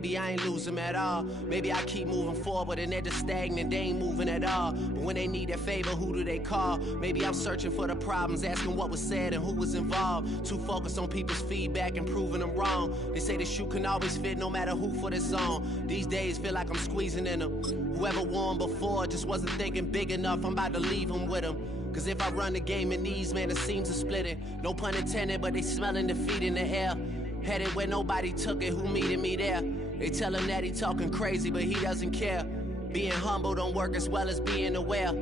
maybe I ain't lose them at all. Maybe I keep moving forward and they're just stagnant, they ain't moving at all. But when they need that favor, who do they call? Maybe I'm searching for the problems, asking what was said and who was involved. Too focused on people's feedback and proving them wrong. They say the shoe can always fit no matter who for the song. These days feel like I'm squeezing in them. Whoever won before just wasn't thinking big enough, I'm about to leave them with them. Cause if I run the game in these, man, the seams are splitting. No pun intended, but they smelling defeat in the air. Headed where nobody took it, who meeted me there? They tell him that he talking crazy, but he doesn't care. Being humble don't work as well as being aware.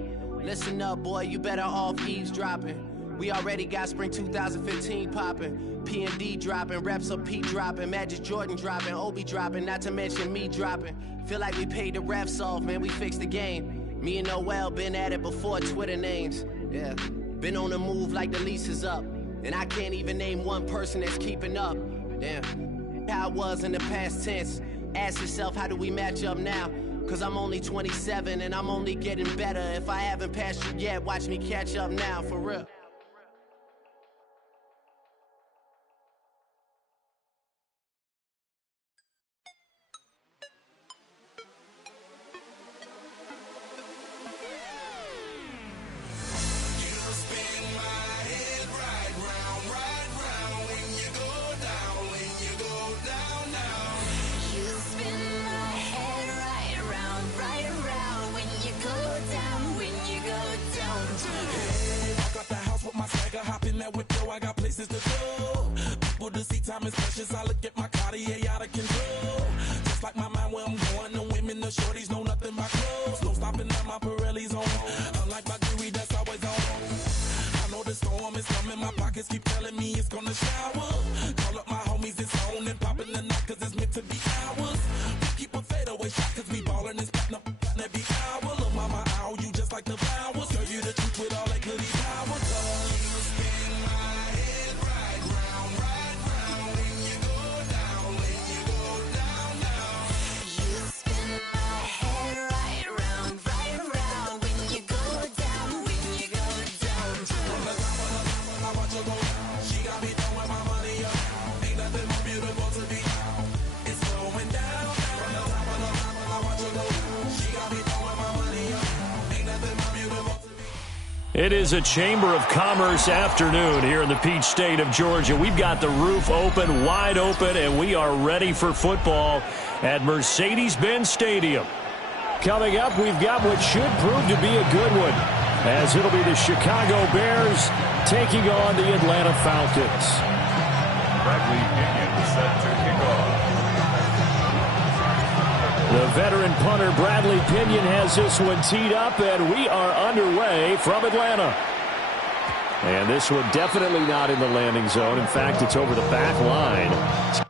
Listen up, boy, you better off eavesdropping. We already got spring 2015 popping. P&D dropping, reps of P dropping, Magic Jordan dropping, Obi dropping, not to mention me dropping. Feel like we paid the refs off, man, we fixed the game. Me and Noel been at it before Twitter names. Yeah, been on the move like the lease is up. And I can't even name one person that's keeping up. Damn, how it was in the past tense. Ask yourself, how do we match up now? Cause I'm only 27 and I'm only getting better. If I haven't passed you yet, watch me catch up now, for real. I got places to go. People to see, time is precious. I look at my Cartier out of control. Just like my mind where I'm going. The women, the shorties know nothing but clothes. No stopping at my Pirelli's on. Unlike my jewelry that's always on. I know the storm is coming. My pockets keep telling me it's gonna shower. Call up my homies, it's on and popping the night cause it's meant to be ours. We keep a fadeaway shot cause we ballin' and spittin' up every hour. Look, mama, ow, you just like the flowers. Girl, you the truth with all that goody power. It is a Chamber of Commerce afternoon here in the Peach State of Georgia. We've got the roof open, wide open, and we are ready for football at Mercedes-Benz Stadium. Coming up, we've got what should prove to be a good one, as it'll be the Chicago Bears taking on the Atlanta Falcons. Bradley Pinion set to kick off. The veteran punter Bradley Pinion has this one teed up, and we are underway from Atlanta. And this one definitely not in the landing zone. In fact, it's over the back line.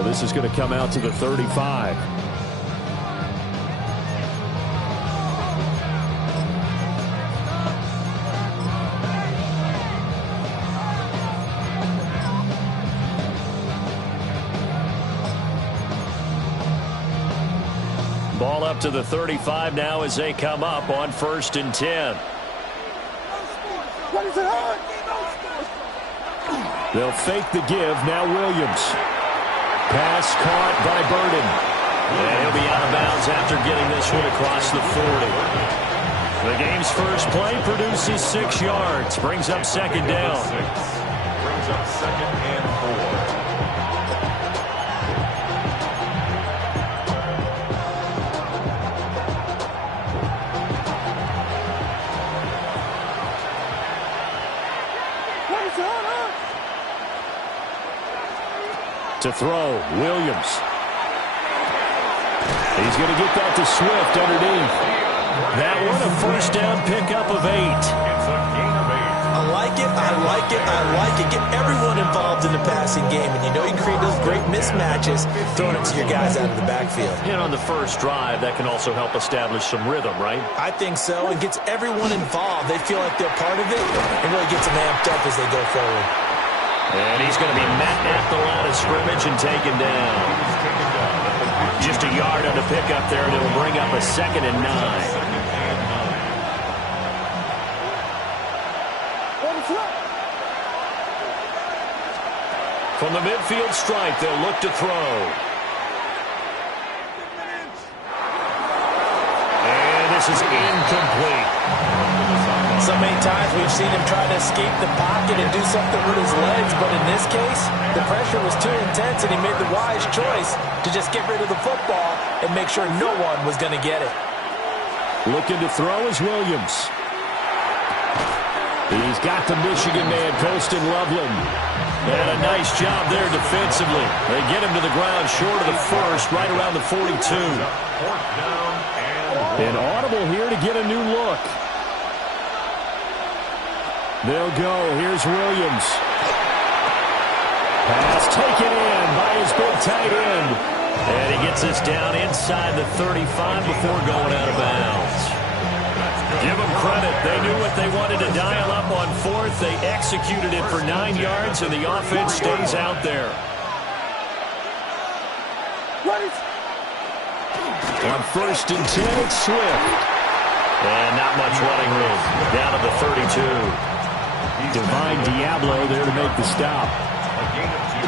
This is going to come out to the 35. Ball up to the 35 now as they come up on 1st and 10. They'll fake the give. Now Williams. Pass caught by Burden. And he'll be out of bounds after getting this one across the 40. The game's first play produces 6 yards. Brings up 2nd down. Brings up 2nd and 4. To throw, Williams. He's going to get that to Swift underneath. That one a 1st down pickup of 8. It's a gain of 8. I like it, I like it, I like it. Get everyone involved in the passing game, and you know you create those great mismatches throwing it to your guys out of the backfield. And on the first drive, that can also help establish some rhythm, right? I think so, and gets everyone involved. They feel like they're part of it, and really gets them amped up as they go forward. And he's going to be met at the line of scrimmage and taken down. Just a yard on the pickup there, and it'll bring up a 2nd and 9. From the midfield stripe, they'll look to throw. And this is incomplete. So many times we've seen him try to escape the pocket and do something with his legs, but in this case, the pressure was too intense and he made the wise choice to just get rid of the football and make sure no one was going to get it. Looking to throw is Williams. He's got the Michigan man, Colston Loveland. And a nice job there defensively. They get him to the ground short of the 1st, right around the 42. An audible here to get a new look. They'll go. Here's Williams. Pass taken in by his big tight end. And he gets this down inside the 35 before going out of bounds. Give them credit. They knew what they wanted to dial up on 4th. They executed it for 9 yards, and the offense stays out there. On 1st and 10, it's Swift. And not much running room. Down to the 32. Divine Diablo there to make the stop.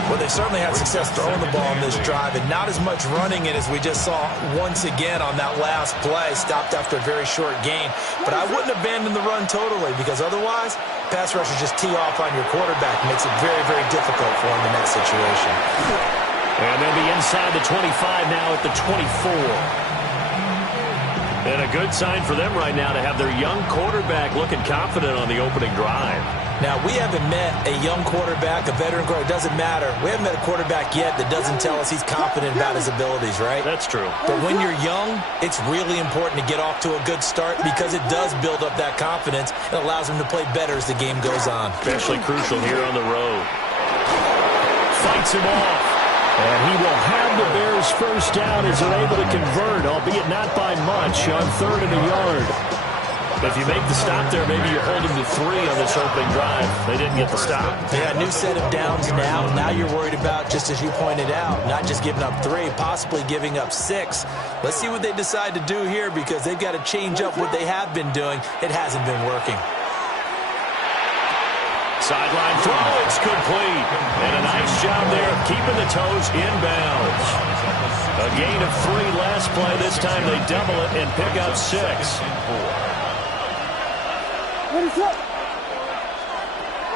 Well, they certainly had success throwing the ball on this drive, and not as much running it as we just saw once again on that last play. Stopped after a very short gain. But I wouldn't abandon the run totally, because otherwise, pass rushers just tee off on your quarterback. Makes it very, very difficult for him in that situation. And they'll be inside the 25 now at the 24. And a good sign for them right now to have their young quarterback looking confident on the opening drive. Now, we haven't met a young quarterback, a veteran quarterback. It doesn't matter. We haven't met a quarterback yet that doesn't tell us he's confident about his abilities, right? That's true. But when you're young, it's really important to get off to a good start because it does build up that confidence and allows him to play better as the game goes on. Especially crucial here on the road. Fights him off. And he will have the Bears first down as they're able to convert, albeit not by much, on 3rd and a yard. If you make the stop there, maybe you hold them to 3 on this opening drive. They didn't get the stop. Yeah, new set of downs now. Now you're worried about, just as you pointed out, not just giving up 3, possibly giving up 6. Let's see what they decide to do here because they've got to change up what they have been doing. It hasn't been working. Sideline throw, it's complete. And a nice job there of keeping the toes inbounds. A gain of 3 last play. This time they double it and pick up 6.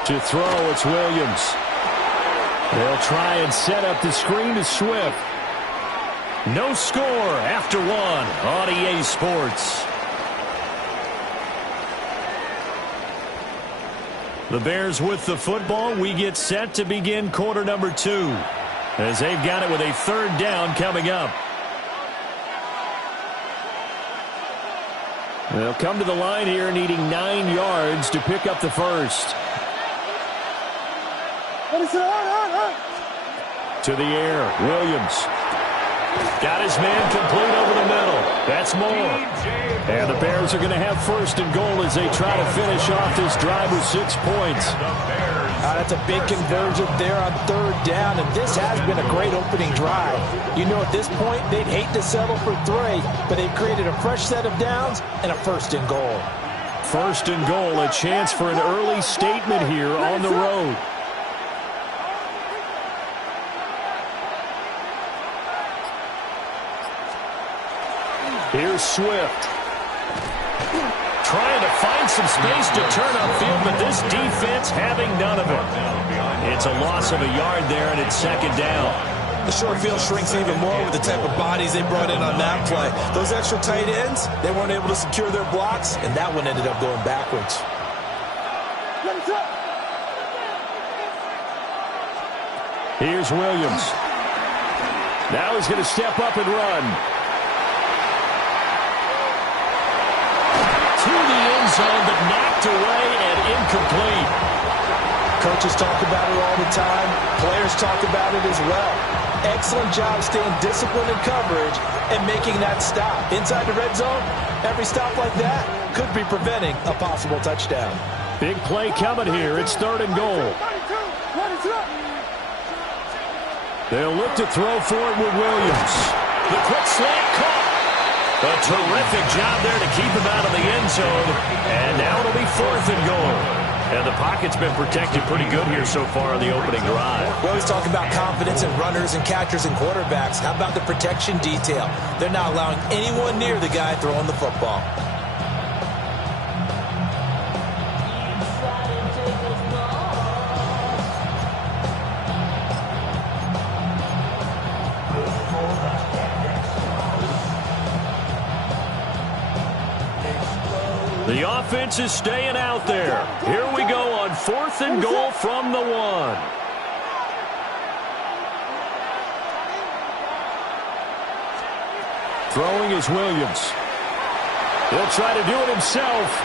To throw, it's Williams. They'll try and set up the screen to Swift. No score after 1 on EA Sports. The Bears with the football. We get set to begin quarter number 2 as they've got it with a 3rd down coming up. They'll come to the line here needing 9 yards to pick To the air, Williams. Got his man complete over the middle. That's more. And the Bears are going to have first and goal as they try to finish off this drive with 6 points. That's a big conversion there on third down, and this has been a great opening drive. You know, at this point, they'd hate to settle for 3, but they've created a fresh set of downs and a first and goal. First and goal, a chance for an early statement here on the road. Here's Swift. Trying to find some space to turn upfield, but this defense having none of it. It's a loss of a yard there, and it's second down. The short field shrinks even more with the type of bodies they brought in on that play. Those extra tight ends, they weren't able to secure their blocks, and that one ended up going backwards. Here's Williams. Now he's going to step up and run. To the end zone, but knocked away and incomplete. Coaches talk about it all the time. Players talk about it as well. Excellent job staying disciplined in coverage and making that stop. Inside the red zone, every stop like that could be preventing a possible touchdown. Big play coming here. It's third and goal. They'll look to throw for it with Williams. The quick slant caught. A terrific job there to keep him out of the end zone. And now it'll be fourth and goal. And the pocket's been protected pretty good here so far on the opening drive. We always talk about confidence in runners and catchers and quarterbacks. How about the protection detail? They're not allowing anyone near the guy throwing the football. The offense is staying out there. Here we go on fourth and goal from the 1. Throwing is Williams. He'll try to do it himself.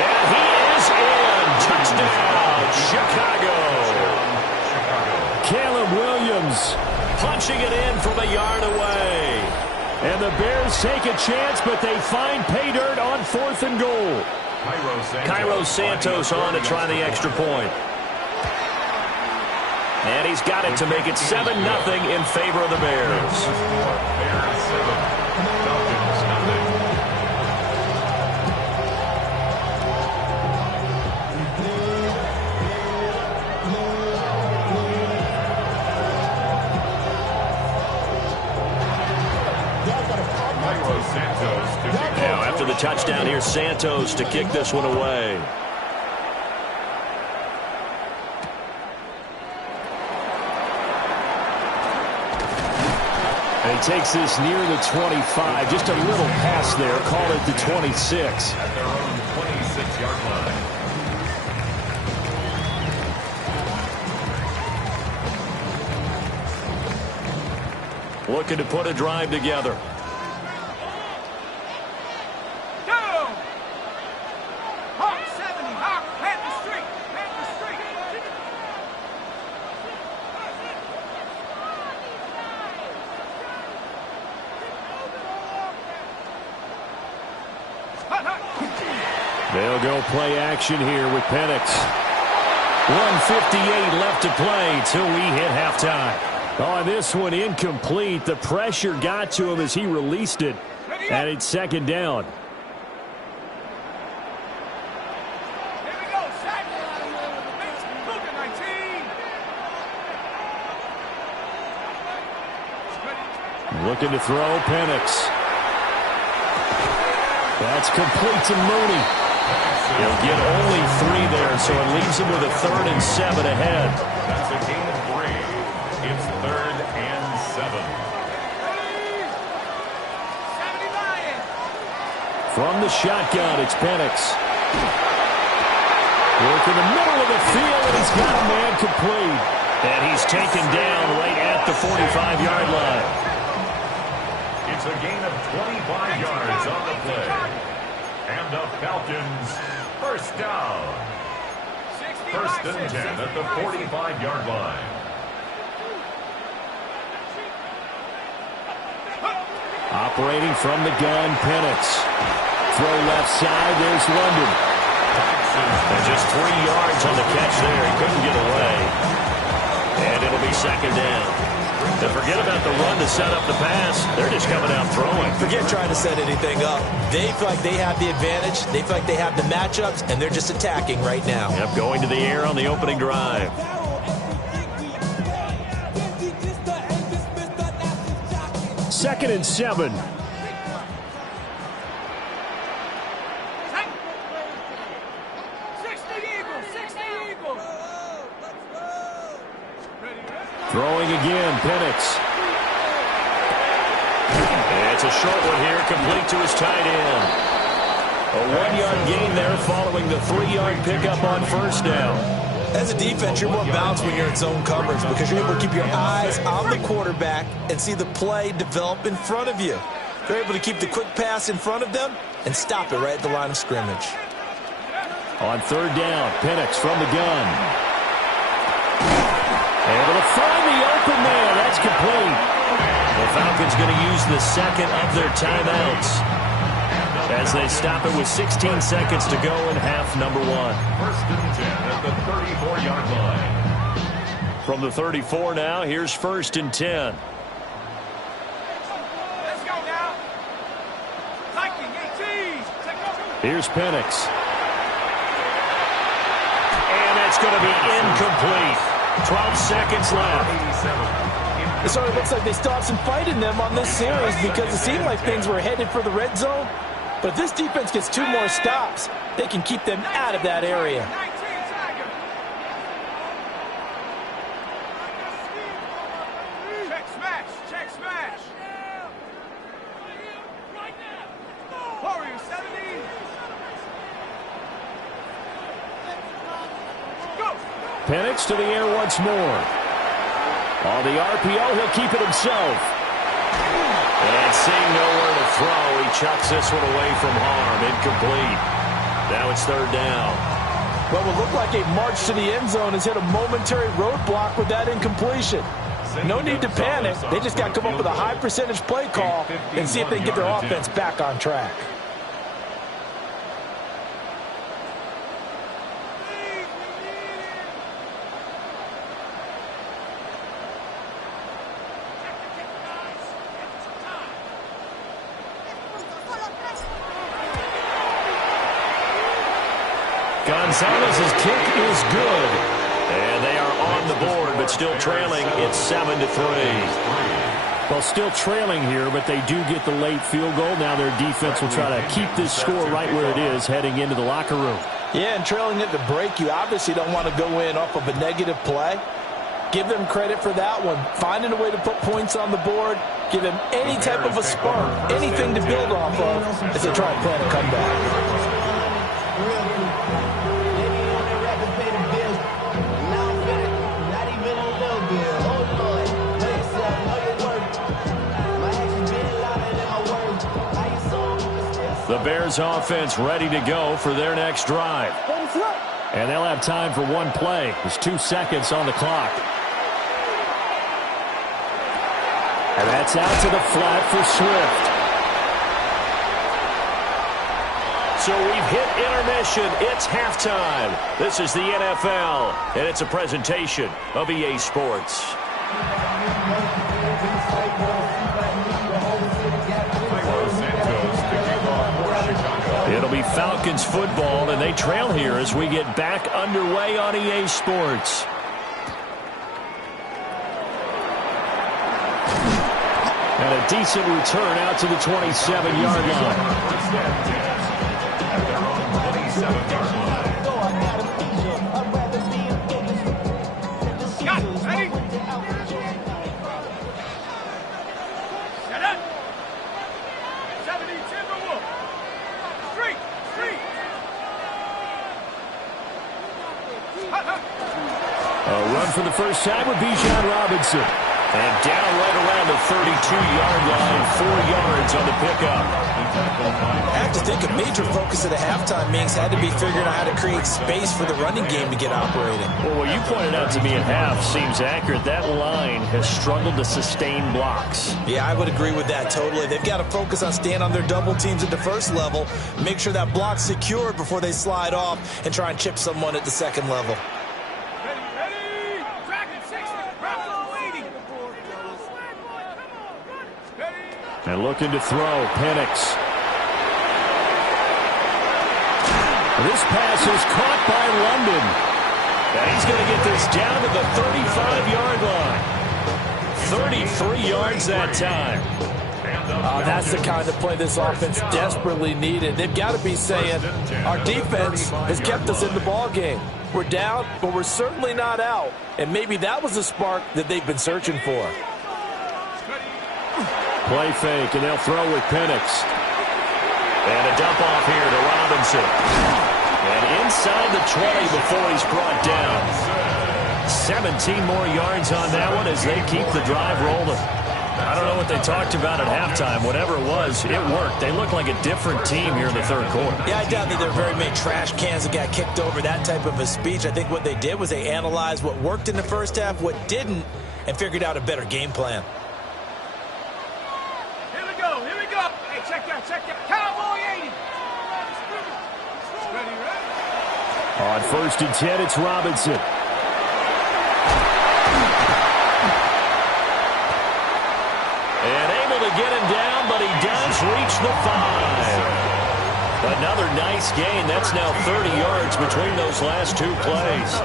And he is in. Touchdown, Chicago. Caleb Williams punching it in from a yard away. And the Bears take a chance, but they find pay dirt on fourth and goal. Cairo Santos on to try the extra point. And he's got it to make it 7-0 in favor of the Bears. Now after the touchdown, here's Santos to kick this one away. And he takes this near the 25. Just a little pass there. Call it the 26. At their own 26-yard line. Looking to put a drive together. They'll go play action here with Penix. 1:58 left to play till we hit halftime. On this one, incomplete. The pressure got to him as he released it. And it's second down. Looking to throw, Penix. That's complete to Mooney. He'll get only 3 there, so it leaves him with a 3rd and 7 ahead. That's a gain of 3. It's 3rd and 7. From the shotgun, it's Penix. Work in the middle of the field, and he's got a man complete. And he's taken down right at the 45-yard line. It's a gain of 25 yards on the play. And the Falcons, first down. 1st and 10 at the 45-yard line. Operating from the gun, Penix. Throw left side, there's London. And just 3 yards on the catch there. He couldn't get away. And it'll be second down. And forget about the run to set up the pass. They're just coming out throwing. Forget trying to set anything up. They feel like they have the advantage. They feel like they have the matchups, and they're just attacking right now. Yep, going to the air on the opening drive. Second and 7. Throwing again, Penix. And it's a short one here, complete to his tight end. A 1-yard gain there following the 3-yard pickup on first down. As a defense, you're more balanced when you're in zone coverage because you're able to keep your eyes on the quarterback and see the play develop in front of you. You're able to keep the quick pass in front of them and stop it right at the line of scrimmage. On third down, Penix from the gun. Able to find the open man. That's complete. The Falcons going to use the second of their timeouts as they stop it with 16 seconds to go in half number 1. First and 10 at the 34-yard line. From the 34 now, here's first and 10. Let's go now. Here's Penix. And that's going to be incomplete. 12 seconds left. So it looks like they still have some fight in them on this series because it seemed like things were headed for the red zone. But if this defense gets 2 more stops, they can keep them out of that area. Check smash. Check smash. Warrior 70. Go. Penix to the air once more. On the RPO, he'll keep it himself. And seeing nowhere to throw, he chucks this one away from harm. Incomplete. Now it's third down. What would look like a march to the end zone has hit a momentary roadblock with that incompletion. No need to panic. They just got to come up with a high percentage play call and see if they can get their offense back on track. Gonzalez's kick is good. And they are on the board, but still trailing. It's 7-3. Well, still trailing here, but they do get the late field goal. Now their defense will try to keep this score right where it is heading into the locker room. Yeah, and trailing at the break, you obviously don't want to go in off of a negative play. Give them credit for that one. Finding a way to put points on the board. Give them any type of a spark, anything to build off of as they try to plan a comeback. The Bears offense ready to go for their next drive. And they'll have time for one play. There's 2 seconds on the clock. And that's out to the flat for Swift. So we've hit intermission. It's halftime. This is the NFL, and it's a presentation of EA Sports. It'll be Falcons football, and they trail here as we get back underway on EA Sports. And a decent return out to the 27-yard line. A run for the first time with Bijan Robinson. And down right around the 32-yard line, 4 yards on the pickup. I have to think a major focus of the halftime meetings had to be figuring out how to create space for the running game to get operating. Well, what you pointed out to me at half seems accurate. That line has struggled to sustain blocks. Yeah, I would agree with that totally. They've got to focus on staying on their double teams at the first level, make sure that block's secured before they slide off and try and chip someone at the second level. Ready! Dragon 60! Bravo 80! And looking to throw, Penix. This pass is caught by London. And he's going to get this down to the 35-yard line. 33 yards that time. That's the kind of play this offense desperately needed. They've got to be saying, our defense has kept us in the ball game. We're down, but we're certainly not out. And maybe that was the spark that they've been searching for. Play fake, and they'll throw with Penix. And a dump off here to Robinson. And inside the 20 before he's brought down. 17 more yards on that one as they keep the drive rolling. I don't know what they talked about at halftime. Whatever it was, it worked. They look like a different team here in the third quarter. Yeah, I doubt that there are very many trash cans that got kicked over, that type of a speech. I think what they did was they analyzed what worked in the first half, what didn't, and figured out a better game plan. Here we go! Hey, check that! Cowboy 80! Ready? On 1st and 10, it's Robinson. And able to get him down, but he does reach the 5. Another nice gain. That's now 30 yards between those last two plays.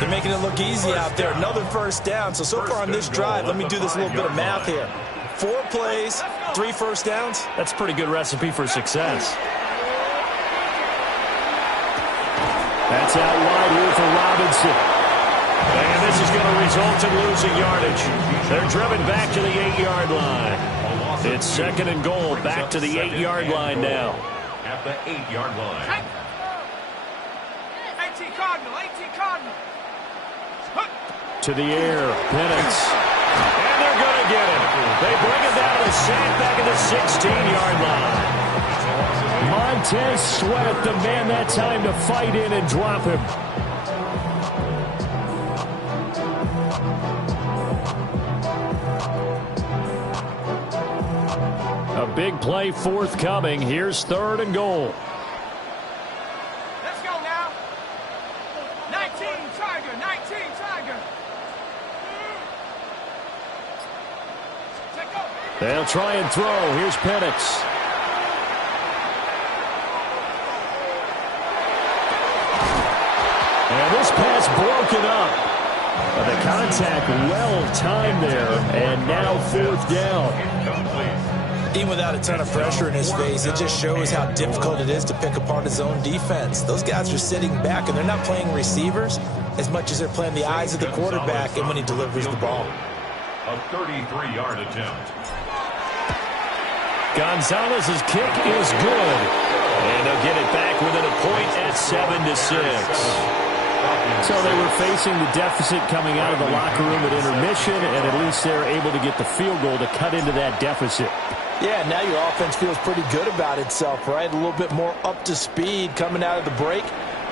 They're making it look easy out there. Another first down. So far on this drive, let me do this little bit of math here. 4 plays, 3 first downs. That's a pretty good recipe for success. That's out wide here for Robinson. And this is going to result in losing yardage. They're driven back to the 8-yard line. It's 2nd and goal, back to the 8-yard line now. At the 8-yard line. 18 Cardinal! To the air, Penix. And they're going to get him. They bring him down to the sack back at the 16-yard line. Montez Sweat, the man that time to fight in and drop him. A big play forthcoming. Here's 3rd and goal. Let's go now! 19 Tiger! Check up! They'll try and throw. Here's Penix. And this pass broken up. The contact well-timed there, and now 4th down. Even without a ton of pressure in his face, it just shows how difficult it is to pick apart his own defense. Those guys are sitting back, and they're not playing receivers as much as they're playing the eyes of the quarterback and when he delivers the ball. A 33-yard attempt. Gonzalez's kick is good. And they'll get it back within a point at 7-6. So they were facing the deficit coming out of the locker room at intermission, and at least they're able to get the field goal to cut into that deficit. Yeah, now your offense feels pretty good about itself, right? A little bit more up to speed coming out of the break.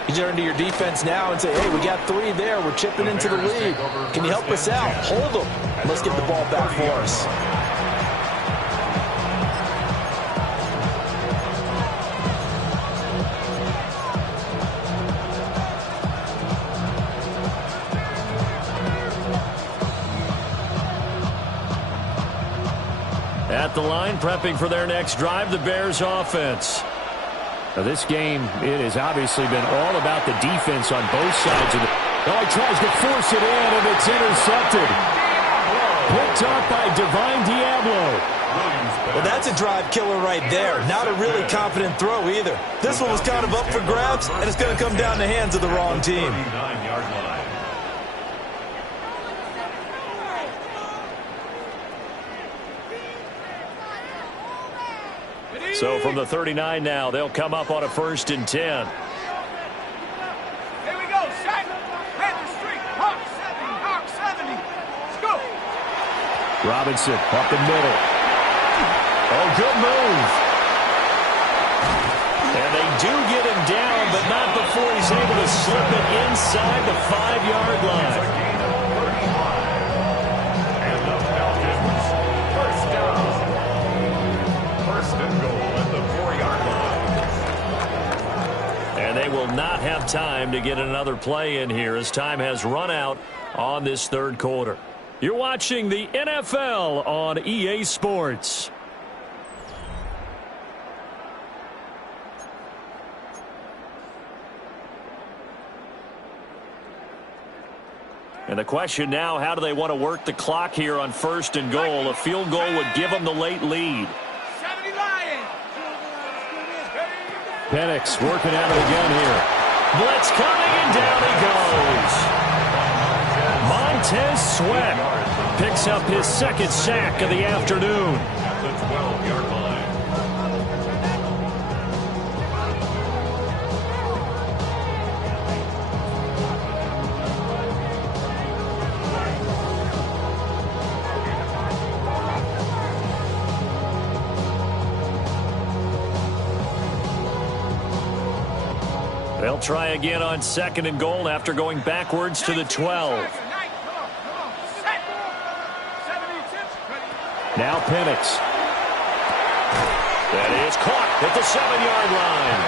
You turn to your defense now and say, hey, we got 3 there. We're chipping into the lead. Can you help us out? Hold them. Let's get the ball back for us. At the line, prepping for their next drive, the Bears offense. Now this game, it has obviously been all about the defense on both sides of it. Oh, he tries to force it in, and it's intercepted. Picked off by Divine Diablo. Well, that's a drive killer right there. Not a really confident throw either. This one was kind of up for grabs, and it's going to come down the hands of the wrong team. 39-yard line. So from the 39 now, they'll come up on a 1st and 10. Here we go, set! Head the street, Hawk 70, let's go! Robinson up the middle. Oh, good move. And they do get him down, but not before he's able to slip it inside the 5-yard line. And the Falcons, first down. First and goal at the 4-yard line. And they will not have time to get another play in here as time has run out on this third quarter. You're watching the NFL on EA Sports. And the question now, how do they want to work the clock here on first and goal? A field goal would give them the late lead. 70 Lions. Penix working out of the gun here. Blitz coming, and down he goes. Montez Sweat picks up his second sack of the afternoon. At the 12-yard line. They'll try again on second and goal after going backwards to the 12. Now Penix. That is caught at the 7-yard line.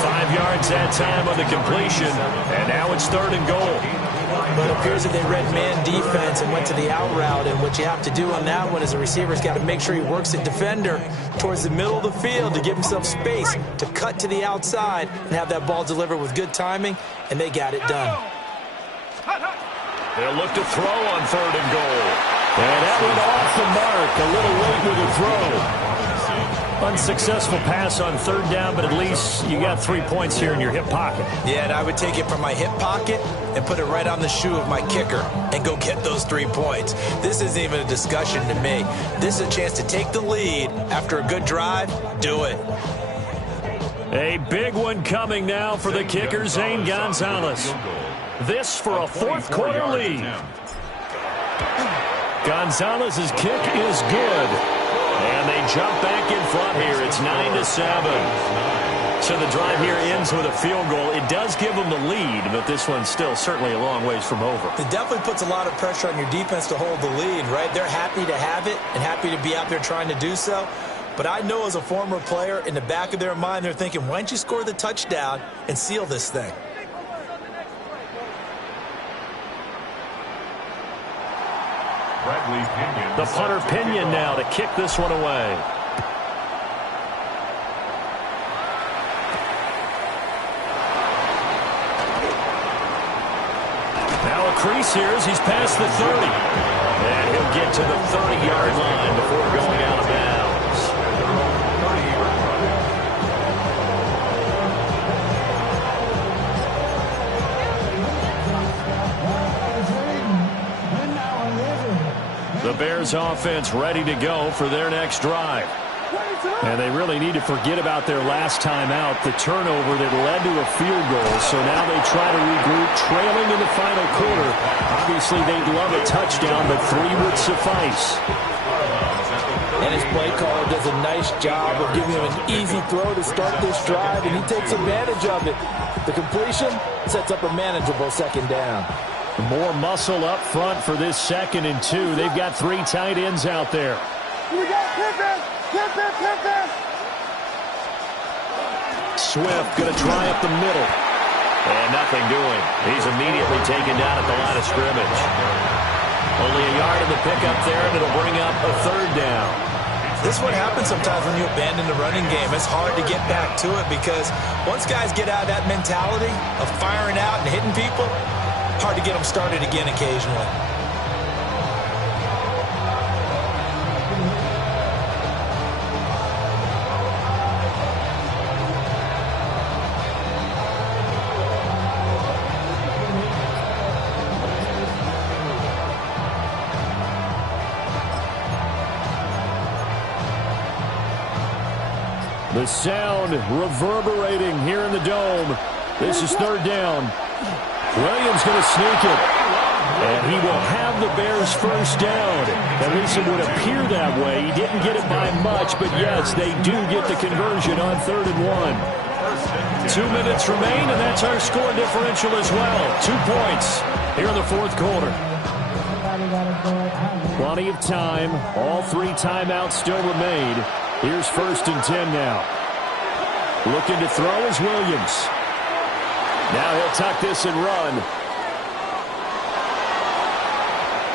5 yards that time on the completion, and now it's third and goal. But it appears that they read man defense and went to the out route, and what you have to do on that one is the receiver's got to make sure he works the defender towards the middle of the field to give himself space to cut to the outside and have that ball delivered with good timing, and they got it done. They'll look to throw on third and goal. And that went off the mark, a little late with the throw. Unsuccessful pass on third down, but at least you got 3 points here in your hip pocket. Yeah, and I would take it from my hip pocket and put it right on the shoe of my kicker and go get those 3 points. This isn't even a discussion to me. This is a chance to take the lead after a good drive. Do it. A big one coming now for the kicker, Zane Gonzalez. This for a fourth quarter lead. Gonzalez's kick is good. And they jump back in front here. It's 9-7. So the drive here ends with a field goal. It does give them the lead, but this one's still certainly a long ways from over. It definitely puts a lot of pressure on your defense to hold the lead, right? They're happy to have it and happy to be out there trying to do so. But I know as a former player, in the back of their mind, they're thinking, why don't you score the touchdown and seal this thing? The punter Pinion now to kick this one away. Now a crease here as he's past the 30. And he'll get to the 30-yard line before going out of bounds. The Bears offense ready to go for their next drive. And they really need to forget about their last time out, the turnover that led to a field goal. So now they try to regroup, trailing in the final quarter. Obviously, they'd love a touchdown, but 3 would suffice. And his play caller does a nice job of giving him an easy throw to start this drive, and he takes advantage of it. The completion sets up a manageable second down. More muscle up front for this 2nd and 2. They've got 3 tight ends out there. Swift going to try up the middle. And nothing doing. He's immediately taken down at the line of scrimmage. Only a yard in the pickup there, and it'll bring up a 3rd down. This is what happens sometimes when you abandon the running game. It's hard to get back to it because once guys get out of that mentality of firing out and hitting people, hard to get them started again occasionally. The sound reverberating here in the dome. This is 3rd down. Williams going to sneak it. And he will have the Bears first down. At least it would appear that way. He didn't get it by much, but yes, they do get the conversion on 3rd and 1. 2 minutes remain, and that's our score differential as well. 2 points here in the 4th quarter. Plenty of time. All 3 timeouts still remain. Here's 1st and 10 now. Looking to throw is Williams. Now he'll tuck this and run.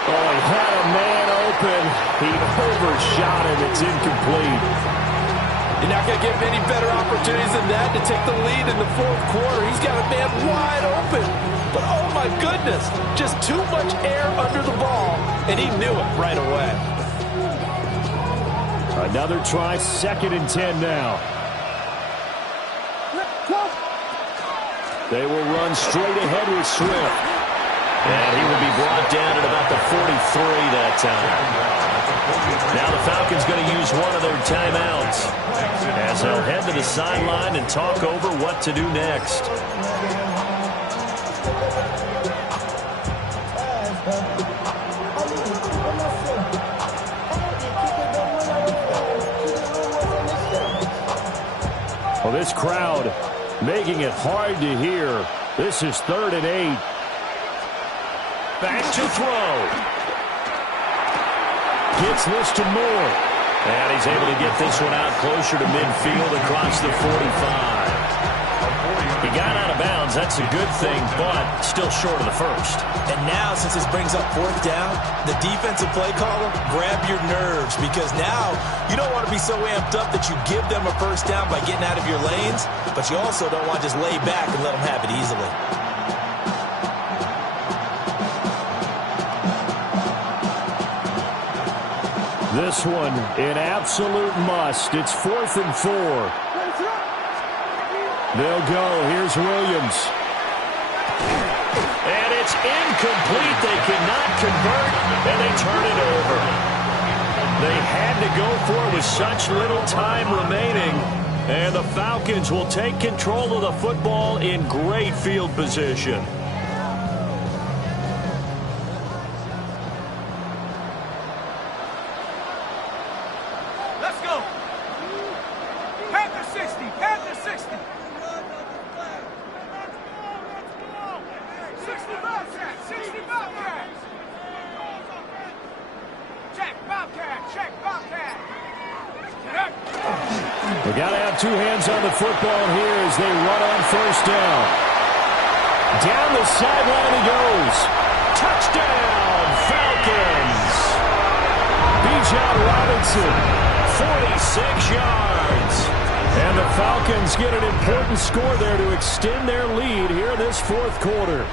Oh, he had a man open. He overshot him. It's incomplete. You're not going to get many better opportunities than that to take the lead in the 4th quarter. He's got a man wide open. But, oh, my goodness, just too much air under the ball, and he knew it right away. Another try, 2nd and 10 now. They will run straight ahead with Swift. And he will be brought down at about the 43 that time. Now the Falcons going to use one of their timeouts as they'll head to the sideline and talk over what to do next. Well, this crowd making it hard to hear. This is 3rd and 8. Back to throw. Gets this to Moore. And he's able to get this one out closer to midfield across the 45. He got out of bounds. That's a good thing, but still short of the first. And now, since this brings up 4th down, the defensive play caller, grab your nerves, because now you don't want to be so amped up that you give them a first down by getting out of your lanes, but you also don't want to just lay back and let them have it easily. This one, an absolute must. It's 4th and 4. They'll go. Here's Williams. And it's incomplete. They cannot convert, and they turn it over. They had to go for it with such little time remaining. And the Falcons will take control of the football in great field position. Let's go. Panther 60. Panther 60. 60 Bobcat. 60 Bobcat. Check Bobcat. Check Bobcat. We got to have 2 hands on the football here as they run on 1st down. Down the sideline he goes. Touchdown, Falcons. Bijan Robinson, 46 yards. And the Falcons get an important score there to extend their lead here in this 4th quarter.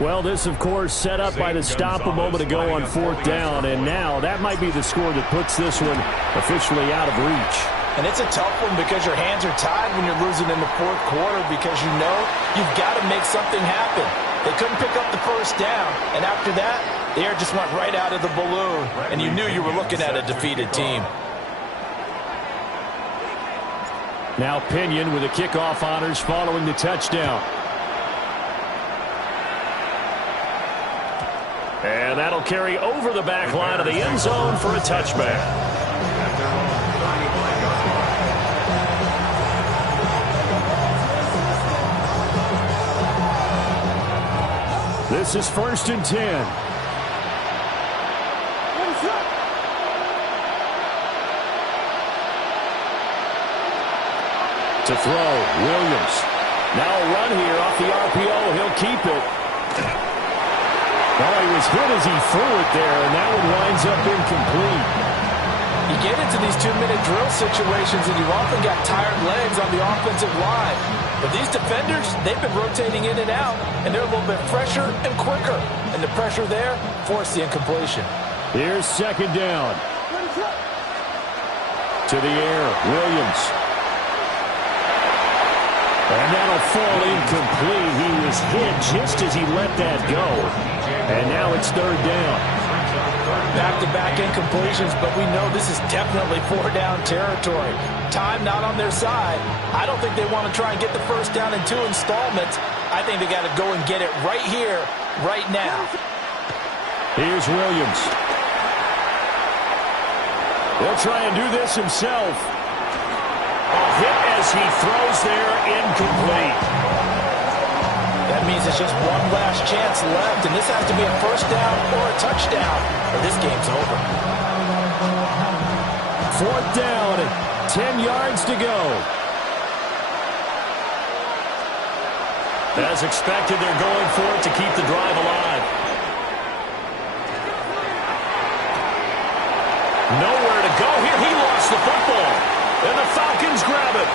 Well, this, of course, set up by the stop a moment ago on 4th down, and now that might be the score that puts this one officially out of reach. And it's a tough one because your hands are tied when you're losing in the 4th quarter because you know you've got to make something happen. They couldn't pick up the first down, and after that, the air just went right out of the balloon, and you knew you were looking at a defeated team. Now Pinion with the kickoff honors following the touchdown. And that'll carry over the back line of the end zone for a touchback. This is 1st and 10. To throw, Williams. Now a run here off the RPO. He'll keep it. Oh, he was hit as he threw it there, and that one winds up incomplete. You get into these 2-minute drill situations, and you've often got tired legs on the offensive line. But these defenders, they've been rotating in and out, and they're a little bit fresher and quicker. And the pressure there forced the incompletion. Here's 2nd down. To the air, Williams. And that'll fall incomplete. He was hit just as he let that go. And now it's 3rd down. Back-to-back incompletions, but we know this is definitely four-down territory. Time not on their side. I don't think they want to try and get the first down in 2 installments. I think they got to go and get it right here, right now. Here's Williams. He'll try and do this himself. A hit as he throws there, incomplete. That means it's just one last chance left, and this has to be a first down or a touchdown, or this game's over. 4th down, 10 yards to go. As expected, they're going for it to keep the drive alive. Nowhere to go here. He lost the football, and the Falcons grab it.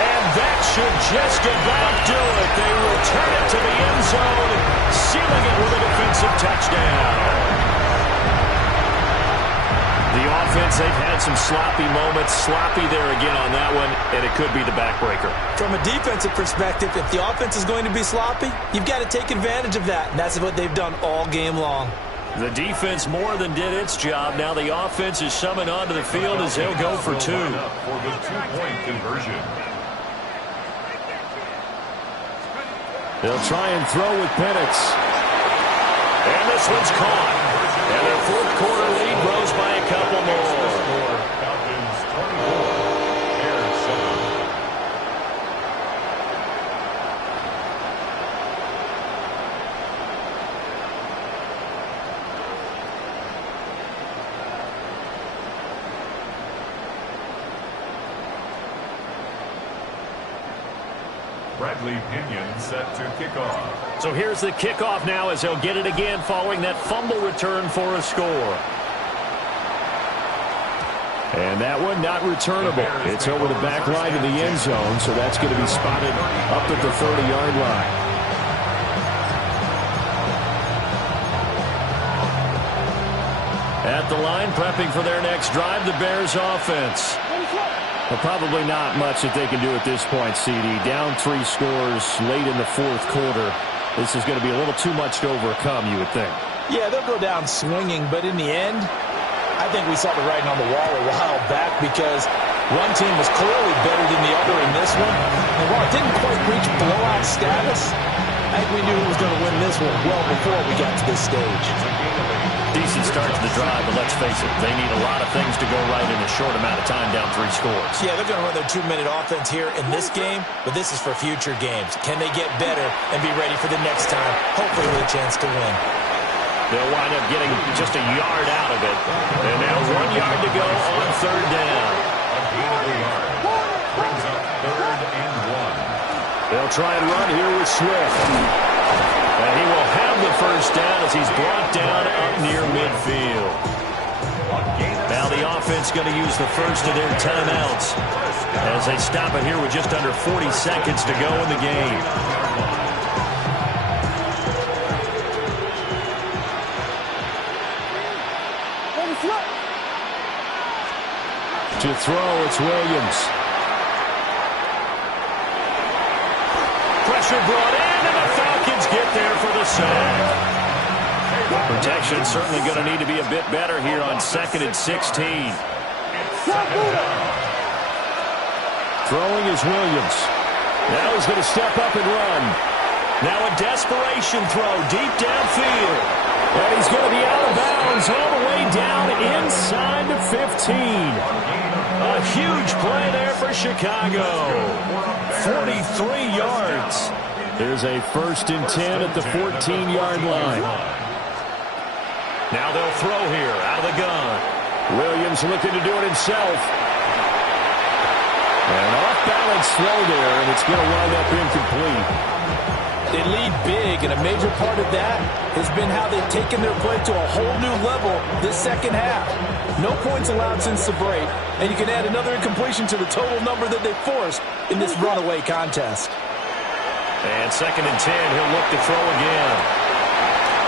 And that should just about do it. They return it to the end zone, sealing it with a defensive touchdown. The offense, they've had some sloppy moments. Sloppy there again on that one, and it could be the backbreaker. From a defensive perspective, if the offense is going to be sloppy, you've got to take advantage of that, and that's what they've done all game long. The defense more than did its job. Now the offense is summoned onto the field as they'll go for 2. For the 2-point conversion. They'll try and throw with Penix. And this one's caught. And their 4th quarter lead grows by a couple more. Falcons 24, Bears 7. Bradley Pinion set to kick off. So here's the kickoff now as they'll get it again following that fumble return for a score. And that one not returnable. It's over the back line of the end zone, so that's going to be spotted up at the 30-yard line. At the line, prepping for their next drive, the Bears offense. Well, probably not much that they can do at this point, CD. Down 3 scores late in the 4th quarter. This is going to be a little too much to overcome, you would think. Yeah, they'll go down swinging, but in the end, I think we saw the writing on the wall a while back because one team was clearly better than the other in this one. And while it didn't quite reach blowout status, I think we knew who was going to win this one well before we got to this stage. Decent start to the drive, but let's face it, they need a lot of things to go right in a short amount of time, down 3 scores. Yeah, they're going to run their 2-minute offense here in this game, but this is for future games. Can they get better and be ready for the next time, hopefully with a chance to win? They'll wind up getting just a yard out of it. And now 1 yard to go on 3rd down. A gain of a yard. Brings up 3rd and 1. They'll try and run here with Swift. And he will have the first down as he's brought down up near midfield. Now the offense going to use the first of their timeouts as they stop it here with just under 40 seconds to go in the game. To throw, it's Williams. Pressure brought in, and the Falcons get there for the sack. Protection certainly going to need to be a bit better here on 2nd and 16. Throwing is Williams. Now he's going to step up and run. Now a desperation throw deep downfield. And he's going to be out of bounds all the way down inside the 15. A huge play there for Chicago. 43 yards. There's a 1st and 10 at the 14-yard line. Now they'll throw here out of the gun. Williams looking to do it himself. An off-balance throw there, and it's going to wind up incomplete. They lead big, and a major part of that has been how they've taken their play to a whole new level this second half. No points allowed since the break, and you can add another incompletion to the total number that they forced in this runaway contest. And 2nd and 10, he'll look to throw again.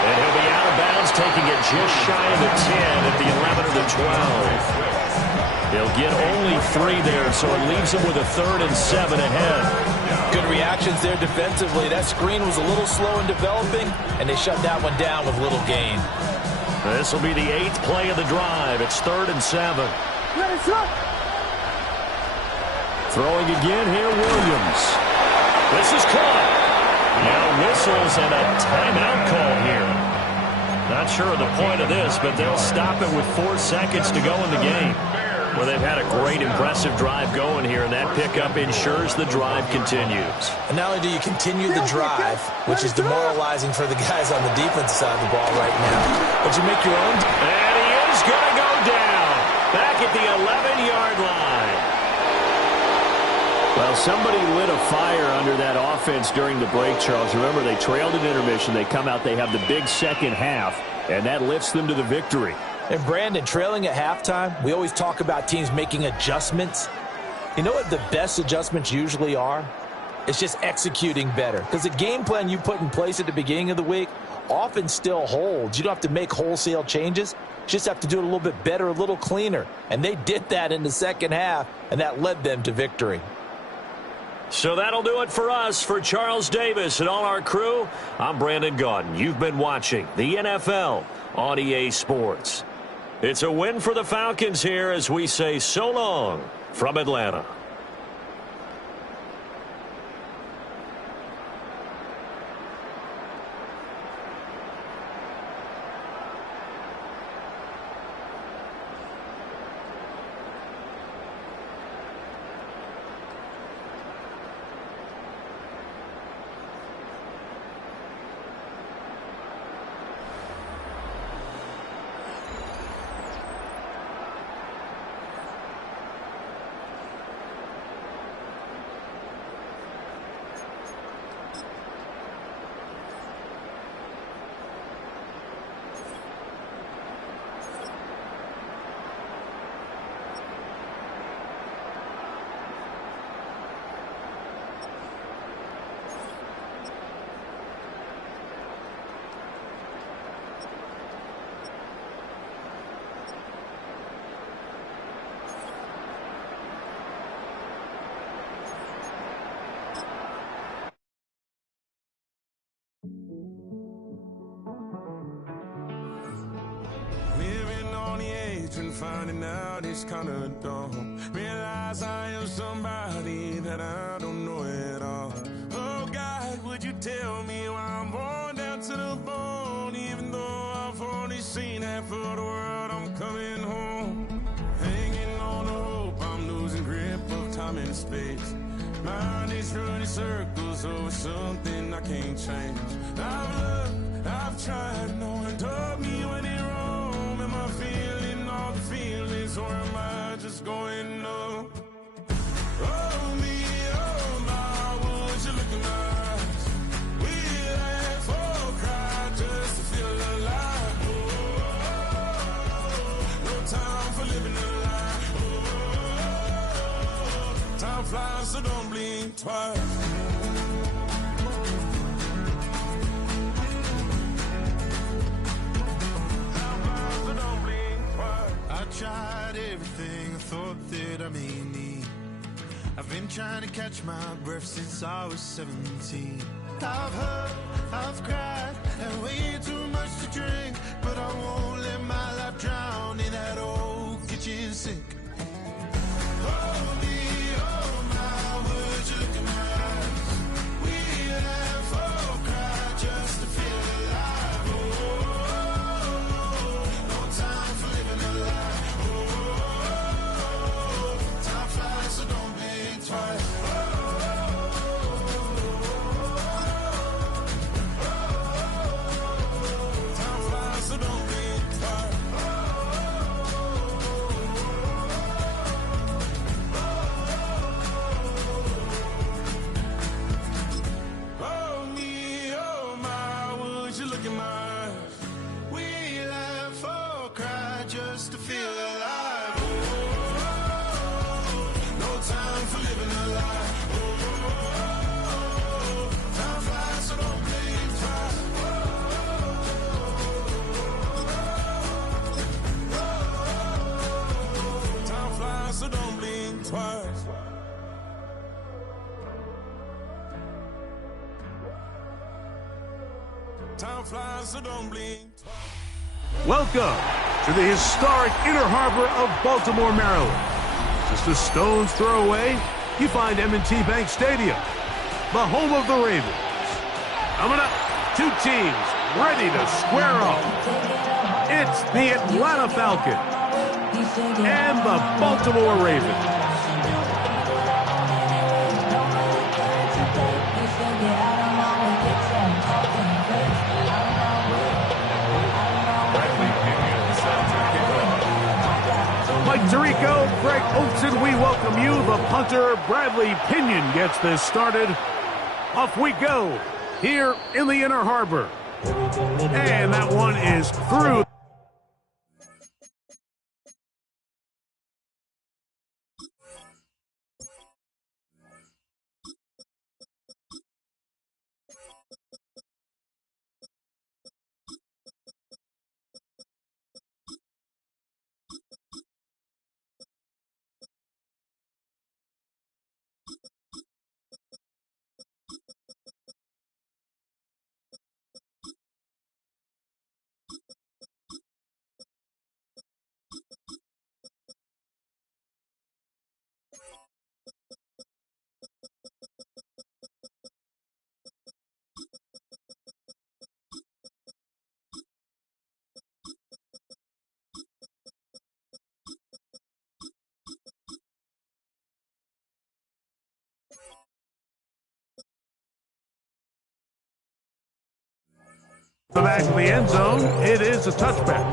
And he'll be out of bounds, taking it just shy of the 10 at the 11 or the 12. He'll get only 3 there, so it leaves him with a 3rd and 7 ahead. Good reactions there defensively. That screen was a little slow in developing, and they shut that one down with little gain. This will be the 8th play of the drive. It's 3rd and 7. Throwing again here, Williams. This is caught. Now whistles and a timeout call here. Not sure of the point of this, but they'll stop it with 4 seconds to go in the game. Well, they've had a great, impressive drive going here, and that pickup ensures the drive continues. And not only do you continue the drive, which is demoralizing for the guys on the defensive side of the ball right now, but you make your own. And he is going to go down back at the 11-yard line. Well, somebody lit a fire under that offense during the break, Charles. Remember, they trailed at intermission. They come out, they have the big second half, and that lifts them to the victory. And Brandon, trailing at halftime, we always talk about teams making adjustments. You know what the best adjustments usually are? It's just executing better. Because the game plan you put in place at the beginning of the week often still holds. You don't have to make wholesale changes. You just have to do it a little bit better, a little cleaner. And they did that in the second half, and that led them to victory. So that'll do it for us. For Charles Davis and all our crew, I'm Brandon Gaudin. You've been watching the NFL on EA Sports. It's a win for the Falcons here as we say so long from Atlanta. And finding out it's kinda dumb. Realize I am somebody that I don't know at all. Oh God, would you tell me why I'm born down to the bone? Even though I've only seen half of the world, I'm coming home. Hanging on the hope, I'm losing grip of time and space. Mind is running circles over something I can't change. I've loved, I've tried, no one told me when it wrong. Am I feeling all the feelings, or am I just going up? Oh me, oh my, would you look in my eyes? We laugh or cry just to feel alive. Oh, no time for living a lie. Oh, time flies, so don't blink twice. I tried everything I thought that I may need. I've been trying to catch my breath since I was 17. I've hurt, I've cried, and way too much to drink. But I won't let my life drown in that old kitchen sink. Oh me, oh my, would you look in my eyes? We laugh or cry just to feel alive. Oh, no time for living a lie. So don't think twice. Time flies, so don't think twice. Time flies, so don't blink. Welcome to the historic Inner Harbor of Baltimore, Maryland. Just a stone's throw away, you find M&T Bank Stadium, the home of the Ravens. Coming up, two teams ready to square off. It's the Atlanta Falcons and the Baltimore Ravens. Mike Tirico, Greg Olson, we welcome you. The punter, Bradley Pinion, gets this started. Off we go here in the Inner Harbor. And that one is through. The back of the end zone, it is a touchback.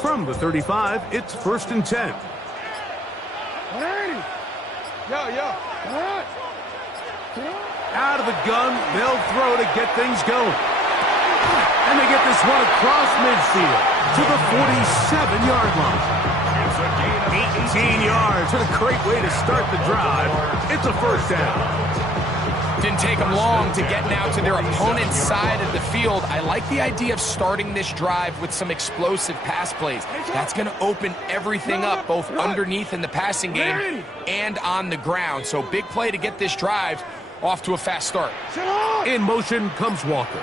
From the 35, it's 1st and 10. Out of the gun, they'll throw to get things going. And they get this one across midfield to the 47-yard line. 18 yards. What a great way to start the drive. It's a first down. Didn't take them long to get now to their opponent's side of the field. I like the idea of starting this drive with some explosive pass plays. That's going to open everything up, both underneath in the passing game and on the ground. So big play to get this drive off to a fast start. In motion comes Walker.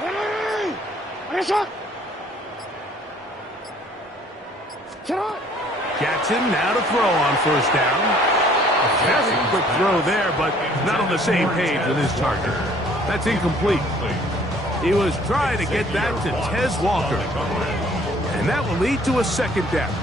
Jackson now to throw on first down. A very quick throw there, but not on the same page with his target. That's incomplete. He was trying to get that to Tez Walker. And that will lead to a second down.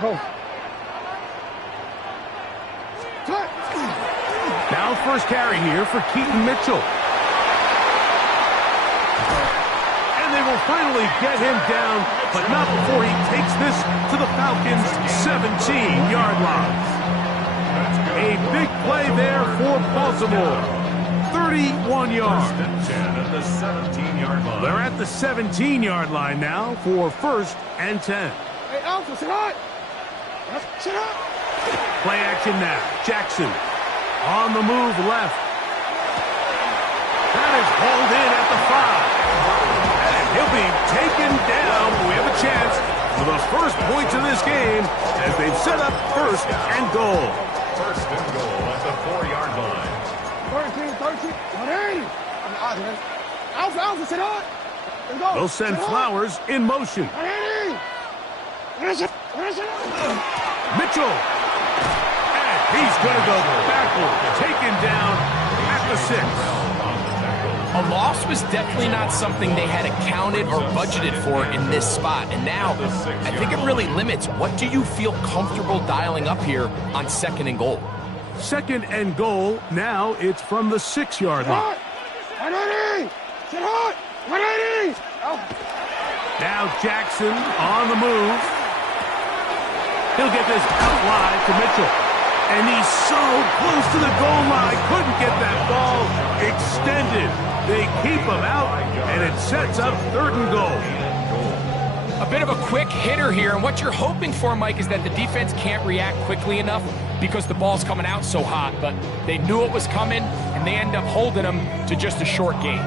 Go. Now first carry here for Keaton Mitchell. And they will finally get him down, but not before he takes this to the Falcons' 17-yard line. A big play there for Baltimore. 31 yards. They're at the 17-yard line now for 1st and 10. Hey, Alpha, sit up. Sit up. Play action now. Jackson on the move left. That is hauled in at the 5. And he'll be taken down. We have a chance for the first points of this game as they've set up 1st and goal. 1st and goal at the 4-yard line. 13. Alpha, sit up. They'll send Flowers in motion. Mitchell. And he's going to go backward. Taken down at the 6. A loss was definitely not something they had accounted or budgeted for in this spot. And now, I think it really limits what do you feel comfortable dialing up here on 2nd and goal. Second and goal. Now it's from the 6-yard line. 180! Sit hot! 180! Now Jackson on the move. He'll get this out wide to Mitchell. And he's so close to the goal line. Couldn't get that ball extended. They keep him out, and it sets up 3rd and goal. A bit of a quick hitter here, and what you're hoping for, Mike, is that the defense can't react quickly enough because the ball's coming out so hot, but they knew it was coming, and they end up holding them to just a short gain.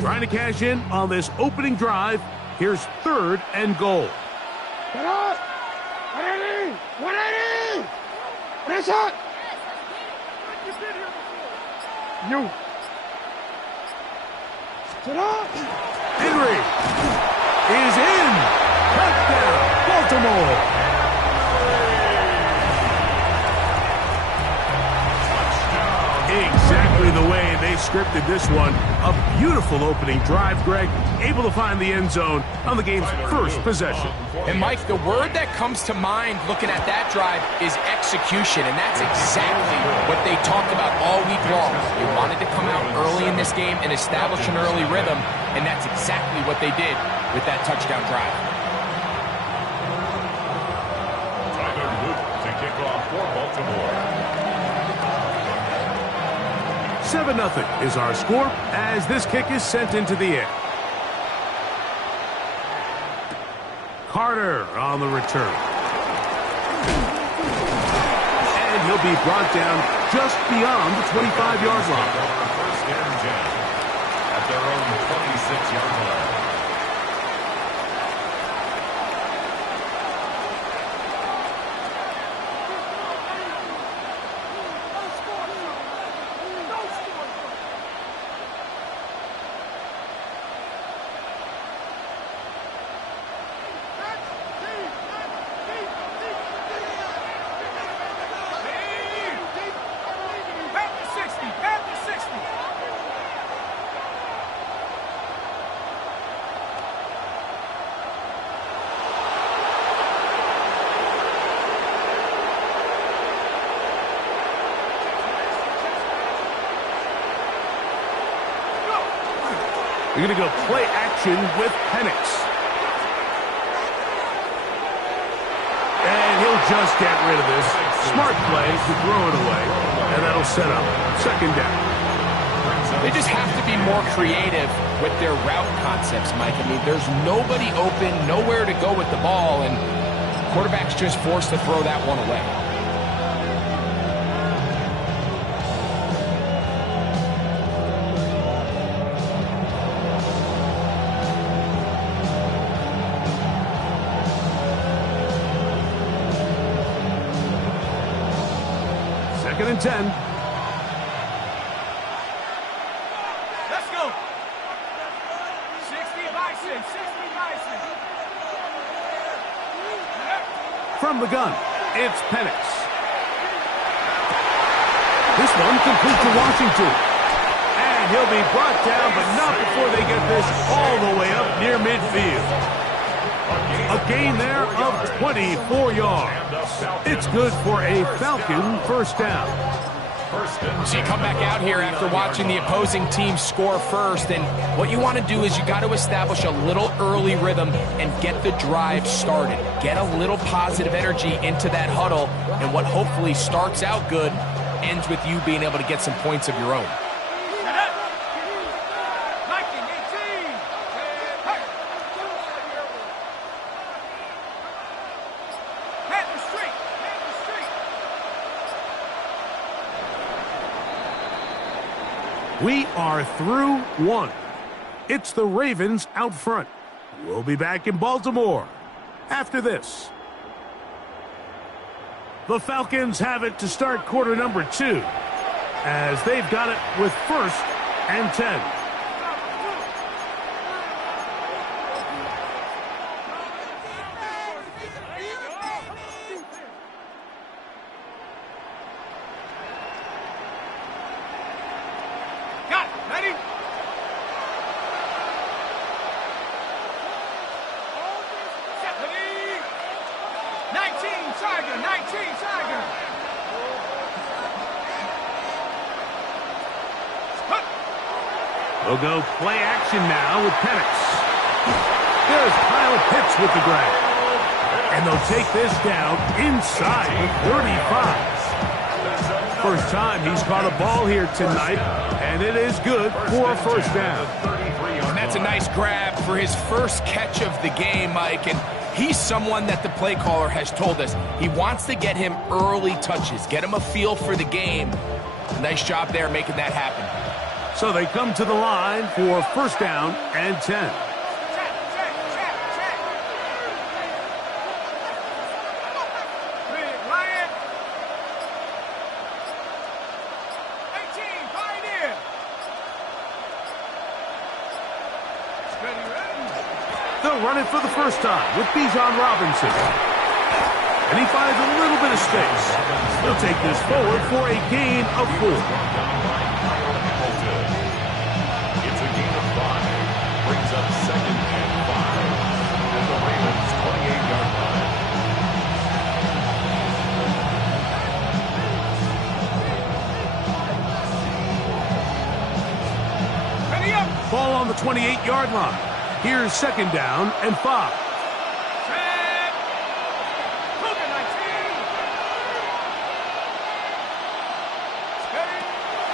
Trying to cash in on this opening drive. Here's 3rd and goal. Get up! 180! 180! Press up! You! Sit up! Henry is in. Touchdown, Baltimore. Exactly the way they scripted this one. A beautiful opening drive, Greg. Able to find the end zone on the game's first possession. And, Mike, the word that comes to mind looking at that drive is execution, and that's exactly what they talked about all week long. They wanted to come out early in this game and establish an early rhythm, and that's exactly what they did with that touchdown drive. Tyler Luke to kick off for Baltimore. 7-0 is our score as this kick is sent into the air. Carter on the return. And he'll be brought down just beyond the 25-yard line. First and 10 at their own 26-yard line. We're going to go play action with Penix. And he'll just get rid of this. Smart play to throw it away. And that'll set up 2nd down. They just have to be more creative with their route concepts, Mike. I mean, there's nobody open, nowhere to go with the ball, and quarterback's just forced to throw that one away. Second and 10. Let's go! 60 Bison! 60 Bison! From the gun, it's Penix. This one complete to Washington. And he'll be brought down, but not before they get this all the way up near midfield. A gain there of 24 yards. It's good for a Falcon first down. So you come back out here after watching the opposing team score first, and what you want to do is you got to establish a little early rhythm and get the drive started. Get a little positive energy into that huddle, and what hopefully starts out good ends with you being able to get some points of your own. We are through one. It's the Ravens out front. We'll be back in Baltimore after this. The Falcons have it to start quarter number 2 as they've got it with 1st and 10. Tiger, 19, Tiger. They'll go play action now with Penix. There's Kyle Pitts with the grab. And they'll take this down inside the 35. First time he's caught a ball here tonight, and it is good for a first down. And that's a nice grab for his first catch of the game, Mike. And he's someone that the play caller has told us he wants to get him early touches, get him a feel for the game. Nice job there making that happen. So they come to the line for first down and 10. Check. Big Lion. 18, Pioneer. Steady, ready. They'll run it for the first time with Bijan Robinson. And he finds a little bit of space. They'll take this forward for a gain of 4. It's a gain of 5. Brings up 2nd and 5 at the Ravens' 28-yard line. Ready up. Ball on the 28-yard line. Here's 2nd down and 5. Set. Cougar, 19. Steady.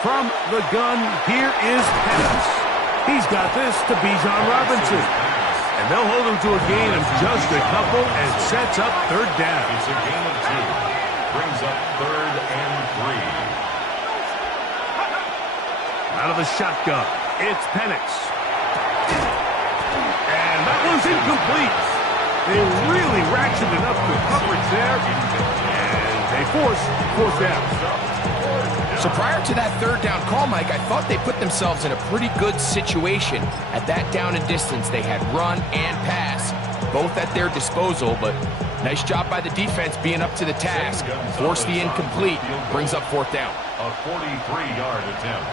From the gun, here is Penix. He's got this to Bijan Robinson. And they'll hold him to a gain of just a couple and sets up 3rd down. It's a gain of 2. Brings up 3rd and 3. Out of the shotgun, it's Penix. And that one's incomplete. They really ratcheted up the coverage there. And they force 4th down. So prior to that 3rd down call, Mike, I thought they put themselves in a pretty good situation. At that down and distance, they had run and pass, both at their disposal, but nice job by the defense being up to the task. Force the incomplete, brings up 4th down. A 43-yard attempt.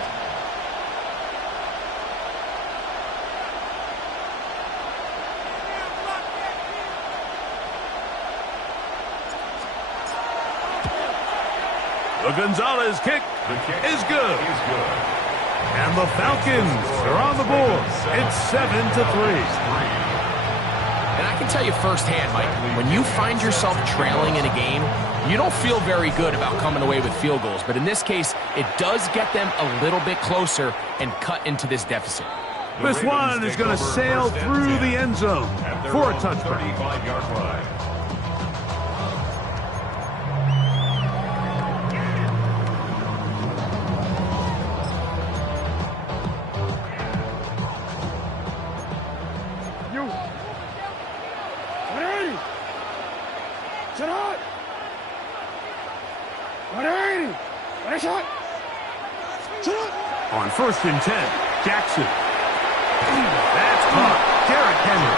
The Gonzalez kick is good. And the Falcons are on the board. It's 7-3. And I can tell you firsthand, Mike, when you find yourself trailing in a game, you don't feel very good about coming away with field goals. But in this case, it does get them a little bit closer and cut into this deficit. This one is going to sail through the end zone for a touchdown. 35-yard line. On 1st and 10, Jackson. That's caught. Derrick Henry.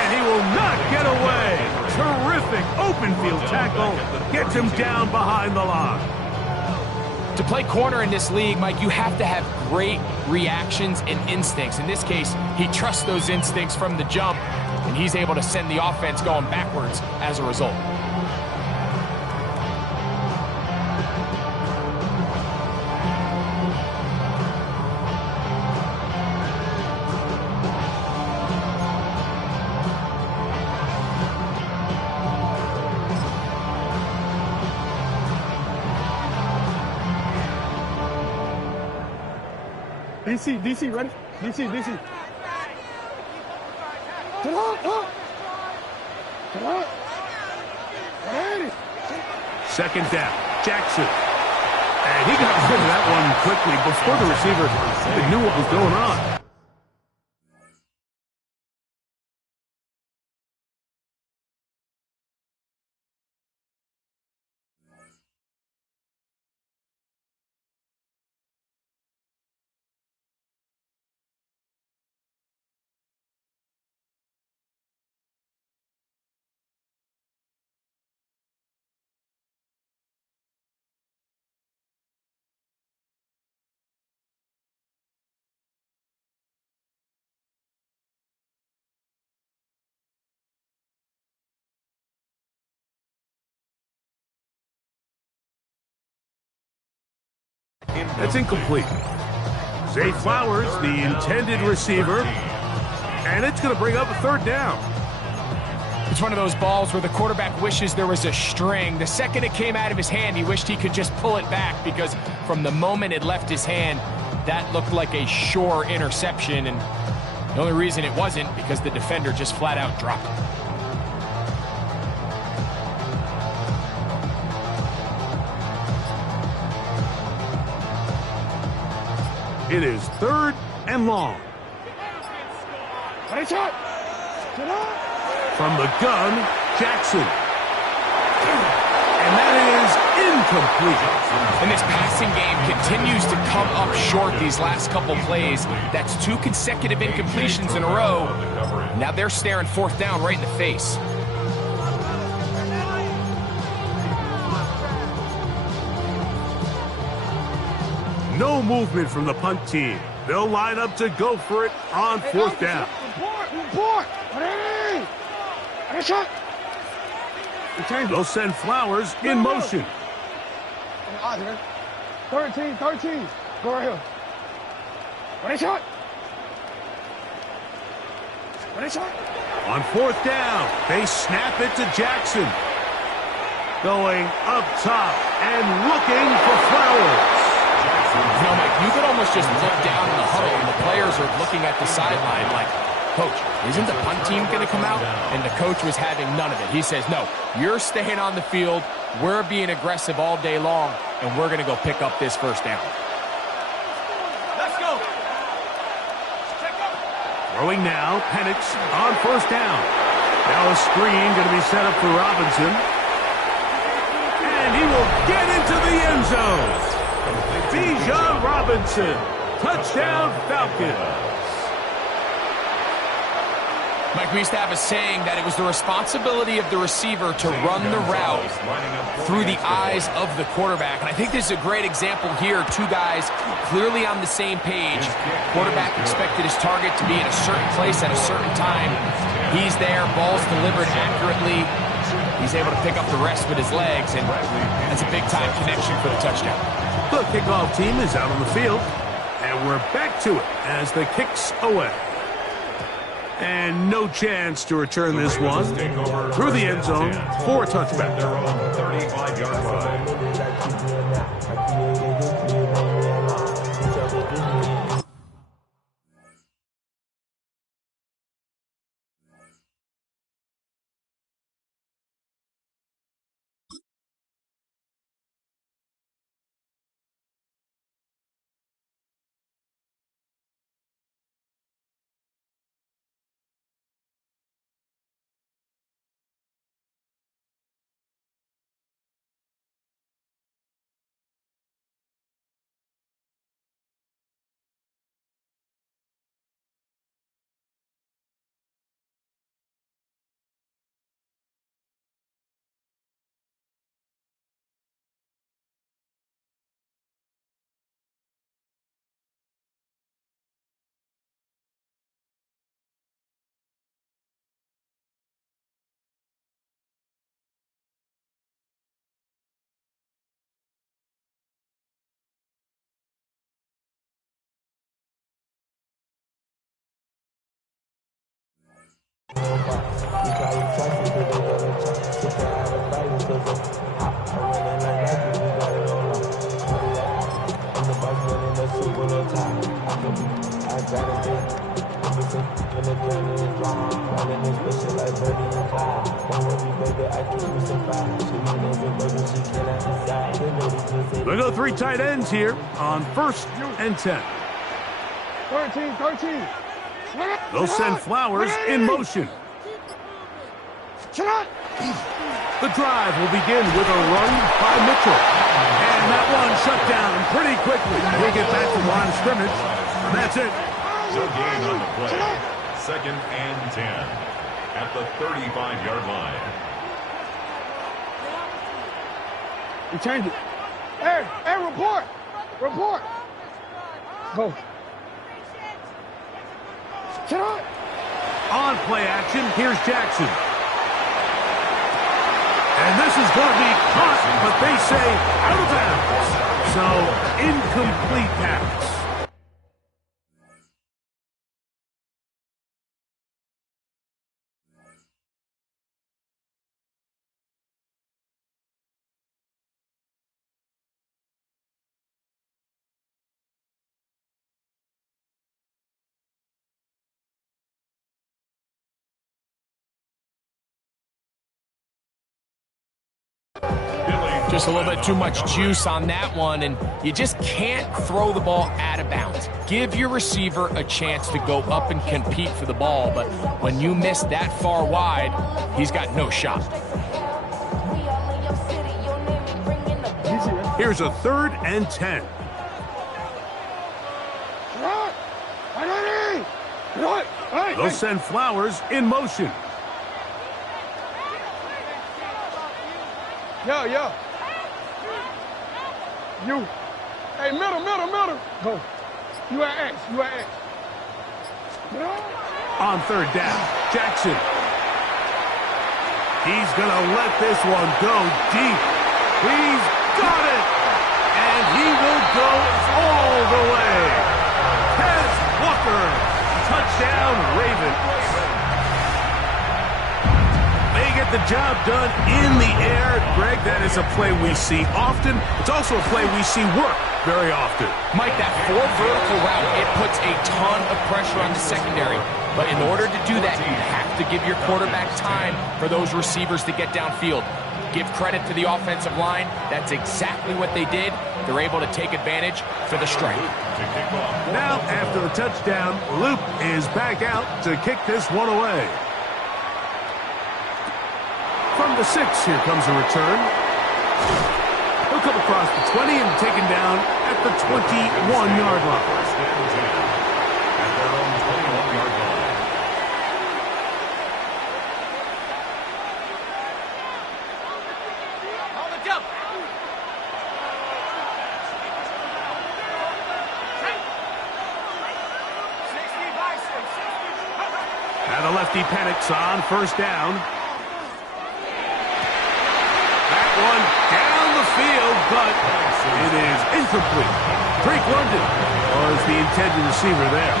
And he will not get away. Terrific open field tackle. Gets him down behind the line. To play corner in this league, Mike, you have to have great reactions and instincts. In this case, he trusts those instincts from the jump, and he's able to send the offense going backwards as a result. DC, ready? DC. Come on. Ready. 2nd down, Jackson. And he got rid of that one quickly before the receiver even knew what was going on. That's incomplete. Zay Flowers, the intended receiver, and it's going to bring up a third down. It's one of those balls where the quarterback wishes there was a string. The second it came out of his hand, he wished he could just pull it back, because from the moment it left his hand, that looked like a sure interception, and the only reason it wasn't because the defender just flat out dropped it. It is 3rd and long. From the gun, Jackson. And that is incomplete. And this passing game continues to come up short these last couple plays. That's 2 consecutive incompletions in a row. Now they're staring 4th down right in the face. No movement from the punt team. They'll line up to go for it on 4th down. They'll send Flowers in motion. 13. Go right here. On 4th down, they snap it to Jackson. Going up top and looking for Flowers. You know, Mike, you could almost just look down in the huddle and the players are looking at the sideline like, Coach, isn't the punt team going to come out? And the coach was having none of it. He says, no, you're staying on the field. We're being aggressive all day long, and we're going to go pick up this 1st down. Let's go. Throwing now, Penix on 1st down. Now a screen going to be set up for Robinson. And he will get into the end zone. Bijan Robinson, touchdown Falcons. Mike, we used to have a saying that it was the responsibility of the receiver to run the route through the eyes of the quarterback. And I think this is a great example here. 2 guys clearly on the same page. Quarterback expected his target to be in a certain place at a certain time. He's there, ball's delivered accurately. He's able to pick up the rest with his legs, and that's a big-time connection for the touchdown. The kickoff team is out on the field, and we're back to it as the kick's away. And no chance to return this one through the end zone for a touchback. They're on the 35-yard line. They go 3 tight ends here on 1st and 10. 13. They'll send Flowers in motion. The drive will begin with a run by Mitchell. And that one shut down pretty quickly. He'll get back to the line of scrimmage. And that's it. No gain on the play. 2nd and 10 at the 35-yard line. We changed it. Hey, report. Go. On play action, here's Jackson. And this is going to be caught, but they say out of bounds. So, incomplete pass. Just a little bit too much juice on that one, and you just can't throw the ball out of bounds. Give your receiver a chance to go up and compete for the ball, but when you miss that far wide, he's got no shot. Here's a 3rd and 10. They'll send Flowers in motion. Yo. You. Hey, middle. Go. You at X. On 3rd down, Jackson. He's going to let this one go deep. He's got it. And he will go all the way. Tez Walker. Touchdown, Ravens. They get the job done in the air. Greg, that is a play we see often. It's also a play we see work very often. Mike, that 4 vertical route, it puts a ton of pressure on the secondary. But in order to do that, you have to give your quarterback time for those receivers to get downfield. Give credit to the offensive line. That's exactly what they did. They're able to take advantage for the strike. Now, after the touchdown, Luke is back out to kick this one away. From the 6, here comes a return. He'll come across the 20 and taken down at the 21-yard line. At their own 21-yard line. On the jump. And the lefty Penix on 1st down. One down the field, but it is incomplete. Drake London was the intended receiver there.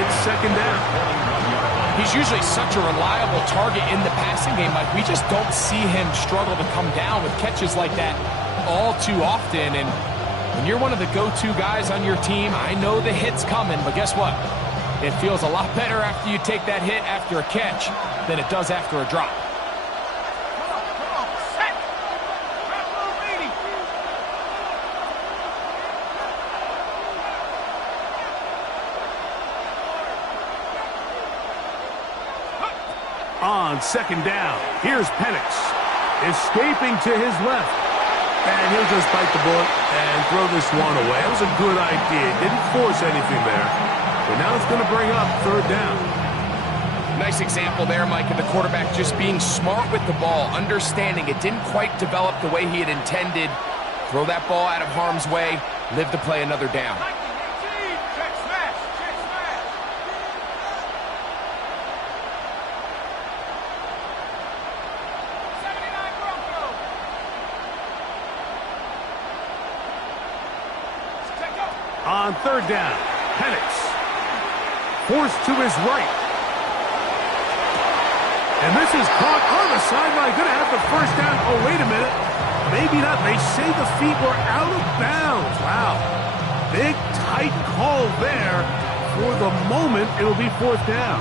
It's 2nd down. He's usually such a reliable target in the passing game. Like, we just don't see him struggle to come down with catches like that all too often. And when you're one of the go-to guys on your team, I know the hit's coming, but guess what? It feels a lot better after you take that hit after a catch than it does after a drop. On 2nd down, here's Penix, escaping to his left. And he'll just bite the bullet and throw this one away. It was a good idea. Didn't force anything there. But now it's going to bring up 3rd down. Nice example there, Mike, of the quarterback just being smart with the ball, understanding it didn't quite develop the way he had intended. Throw that ball out of harm's way, live to play another down. On 3rd down, Penix forced to his right. And this is caught on the sideline. Going to have the 1st down. Oh, wait a minute. Maybe not. They say the feet were out of bounds. Wow. Big, tight call there. For the moment, it'll be 4th down.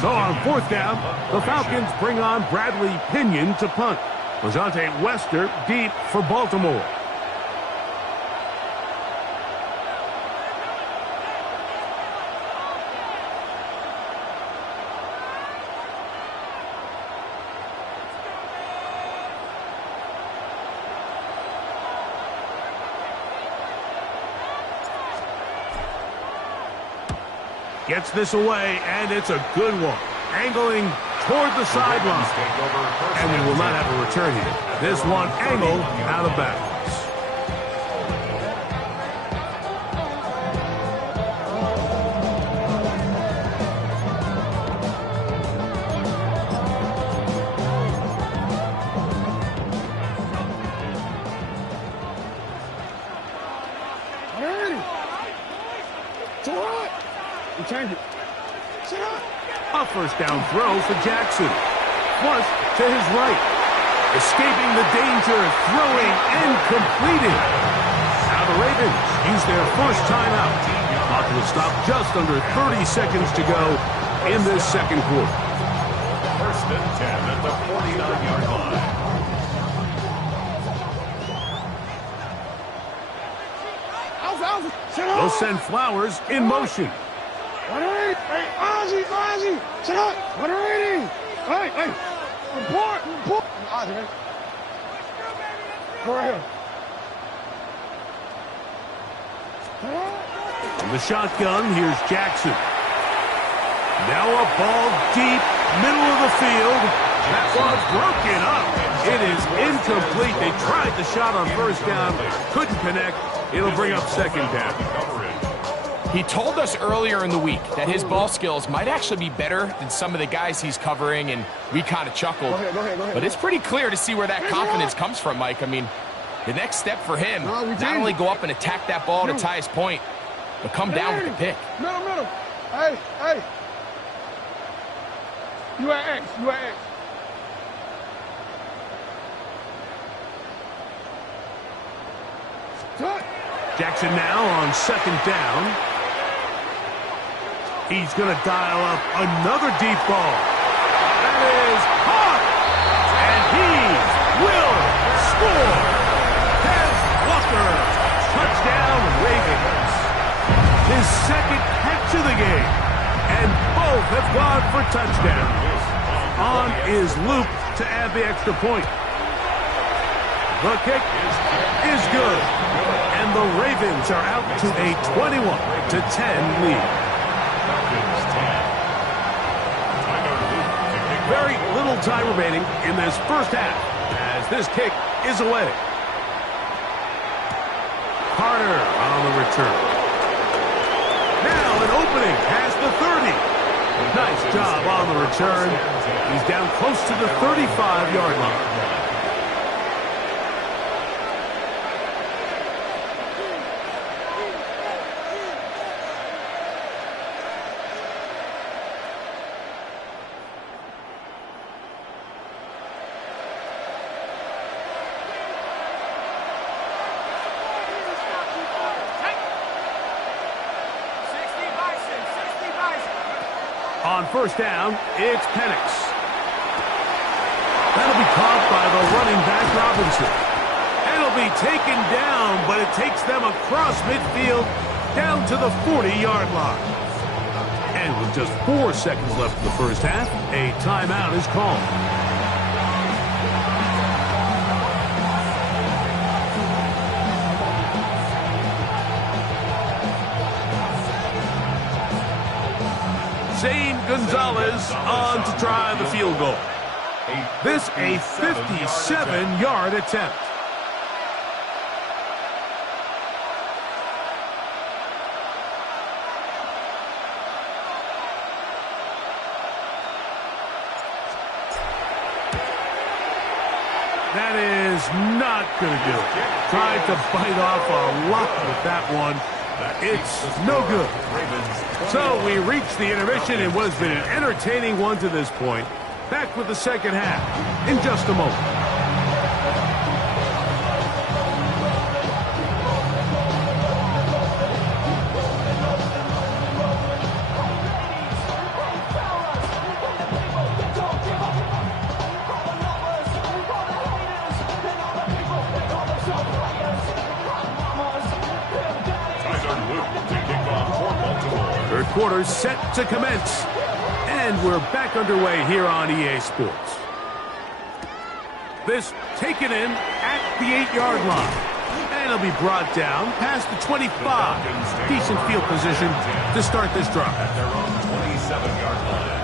So on 4th down, the Falcons bring on Bradley Pinion to punt. Lejante Wester deep for Baltimore. Gets this away, and it's a good one. Angling toward the sideline. And we will not have a return here. This one angled out of bounds. Change it. A first down throw for Jackson. Flush to his right. Escaping the danger, throwing and completing. Now the Ravens use their first timeout. Clock will stop just under 30 seconds to go in this second quarter. First and 10 at the 49-yard line. They'll send Flowers in motion. Hey, Ozzie, sit up. 180. Hey, report. Ozzie, man. Go right here. From the shotgun, here's Jackson. Now a ball deep, middle of the field. That was broken up. It is incomplete. They tried the shot on first down, couldn't connect. It'll bring up second down. He told us earlier in the week that his ball skills might actually be better than some of the guys he's covering, and we kind of chuckled. Go ahead. But it's pretty clear to see where that confidence comes from, Mike. I mean, the next step for him, not only go up and attack that ball to tie his point, but come down with the pick. Middle. Hey. You at X. Jackson now on second down. He's going to dial up another deep ball. That is caught. And he will score. Has Walker. Touchdown, Ravens. His second catch of the game. And both have gone for touchdowns. On is Luke to add the extra point. The kick is good. And the Ravens are out to a 21-10 lead. Very little time remaining in this first half as this kick is away. Carter on the return. Now an opening past the 30. Nice job on the return. He's down close to the 35-yard line. On first down, it's Penix. That'll be caught by the running back, Robinson. And it'll be taken down, but it takes them across midfield down to the 40-yard line. And with just 4 seconds left in the first half, a timeout is called. Zane Gonzalez on to try the field goal. This a 57-yard attempt. That is not going to do it. Tried to bite off a lot with that one. It's no good. So we reached the intermission in what has been an entertaining one to this point. Back with the second half in just a moment. Third quarter set to commence. And we're back underway here on EA Sports. This taken in at the 8-yard line. And it'll be brought down past the 25. Decent field position to start this drive. At their own 27-yard line.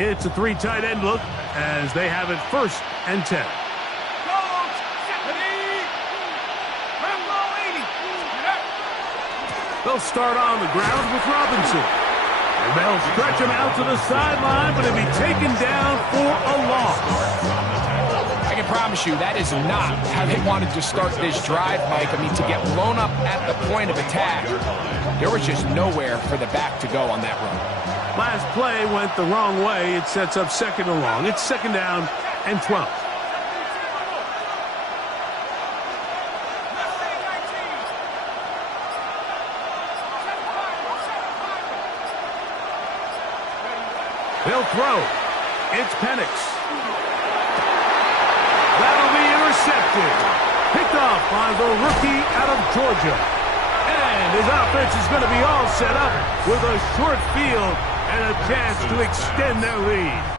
It's a 3 tight end look as they have it 1st and 10. They'll start on the ground with Robinson. And they'll stretch him out to the sideline, but he'll be taken down for a loss. I can promise you that is not how they wanted to start this drive, Mike. I mean, to get blown up at the point of attack, there was just nowhere for the back to go on that run. Last play went the wrong way. It sets up 2nd and long. It's 2nd down and 12. They'll throw. It's Penix. That'll be intercepted. Picked off by the rookie out of Georgia. And his offense is going to be all set up with a short field and a chance to extend their lead.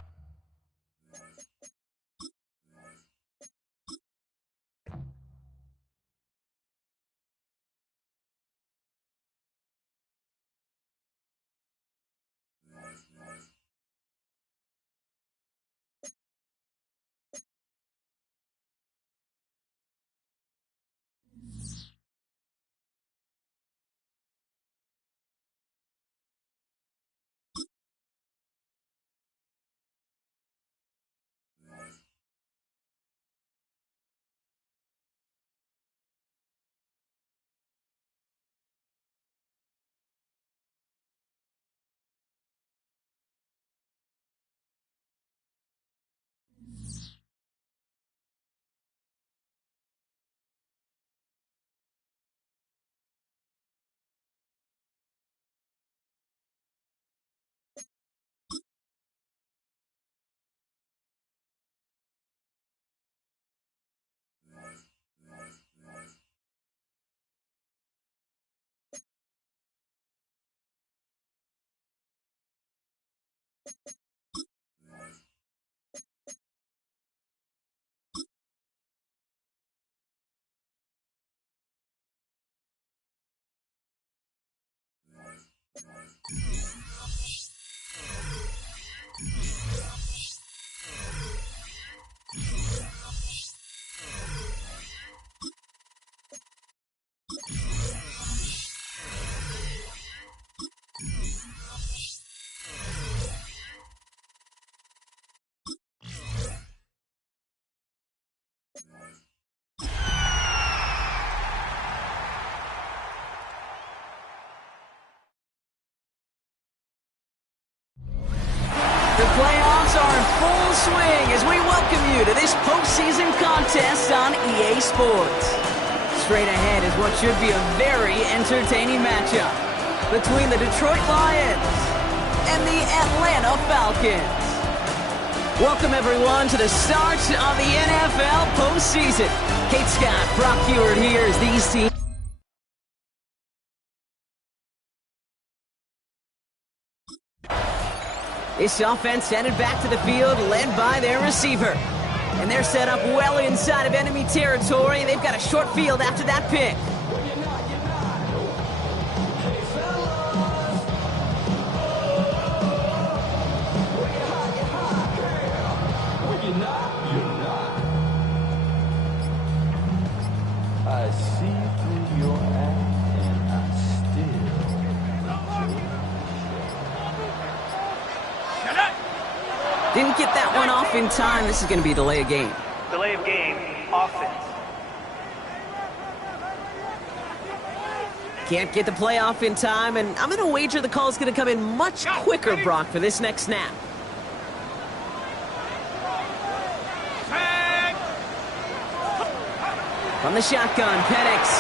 The playoffs are in full swing as we welcome you to this postseason contest on EA Sports. Straight ahead is what should be a very entertaining matchup between the Detroit Lions and the Atlanta Falcons. Welcome, everyone, to the start of the NFL postseason. Kate Scott, Brock Heward here as these teams. This offense headed back to the field, led by their receiver. And they're set up well inside of enemy territory. They've got a short field after that pick. I see through your act and I still. Didn't get that one off in time. This is going to be a delay of game. Delay of game, offense. Can't get the play off in time, and I'm going to wager the call is going to come in much quicker, Brock, for this next snap. From the shotgun, Penix.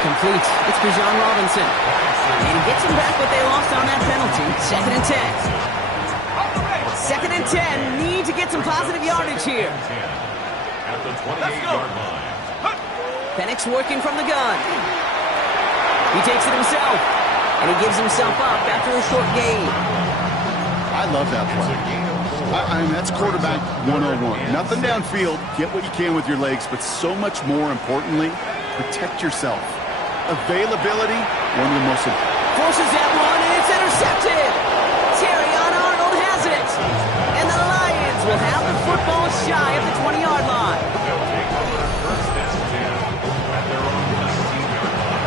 Complete. It's Bijan Robinson. And he gets him back what they lost on that penalty. 2nd and 10. 2nd and 10. Need to get some positive yardage here. At the 28-yard line. Penix working from the gun. He takes it himself. And he gives himself up after a short gain. I love that play. I mean, that's quarterback 101. Nothing downfield. Get what you can with your legs, but so much more importantly, protect yourself. Availability, one of the most important. Forces that one, and it's intercepted. Terry Arnold has it. And the Lions will have the football shy of the 20-yard line. They'll take over first and 10 at their own 19-yard line.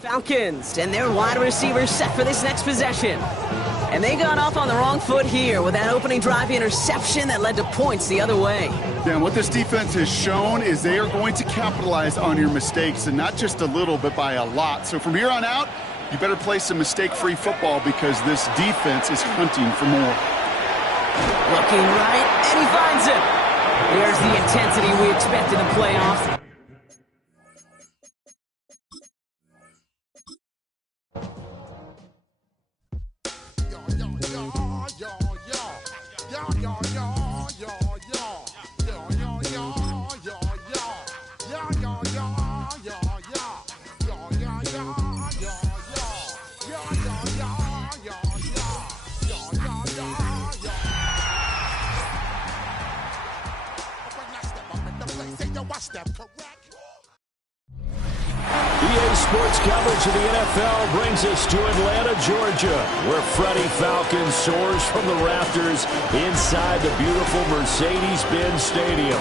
Falcons and their wide receivers set for this next possession. And they got off on the wrong foot here with that opening drive interception that led to points the other way. Yeah, and what this defense has shown is they are going to capitalize on your mistakes, and not just a little, but by a lot. So from here on out, you better play some mistake-free football because this defense is hunting for more. Looking right, and he finds it. There's the intensity we expect in the playoffs. EA Sports coverage of the NFL brings us to Atlanta, Georgia, where Freddie Falcon soars from the rafters inside the beautiful Mercedes-Benz Stadium.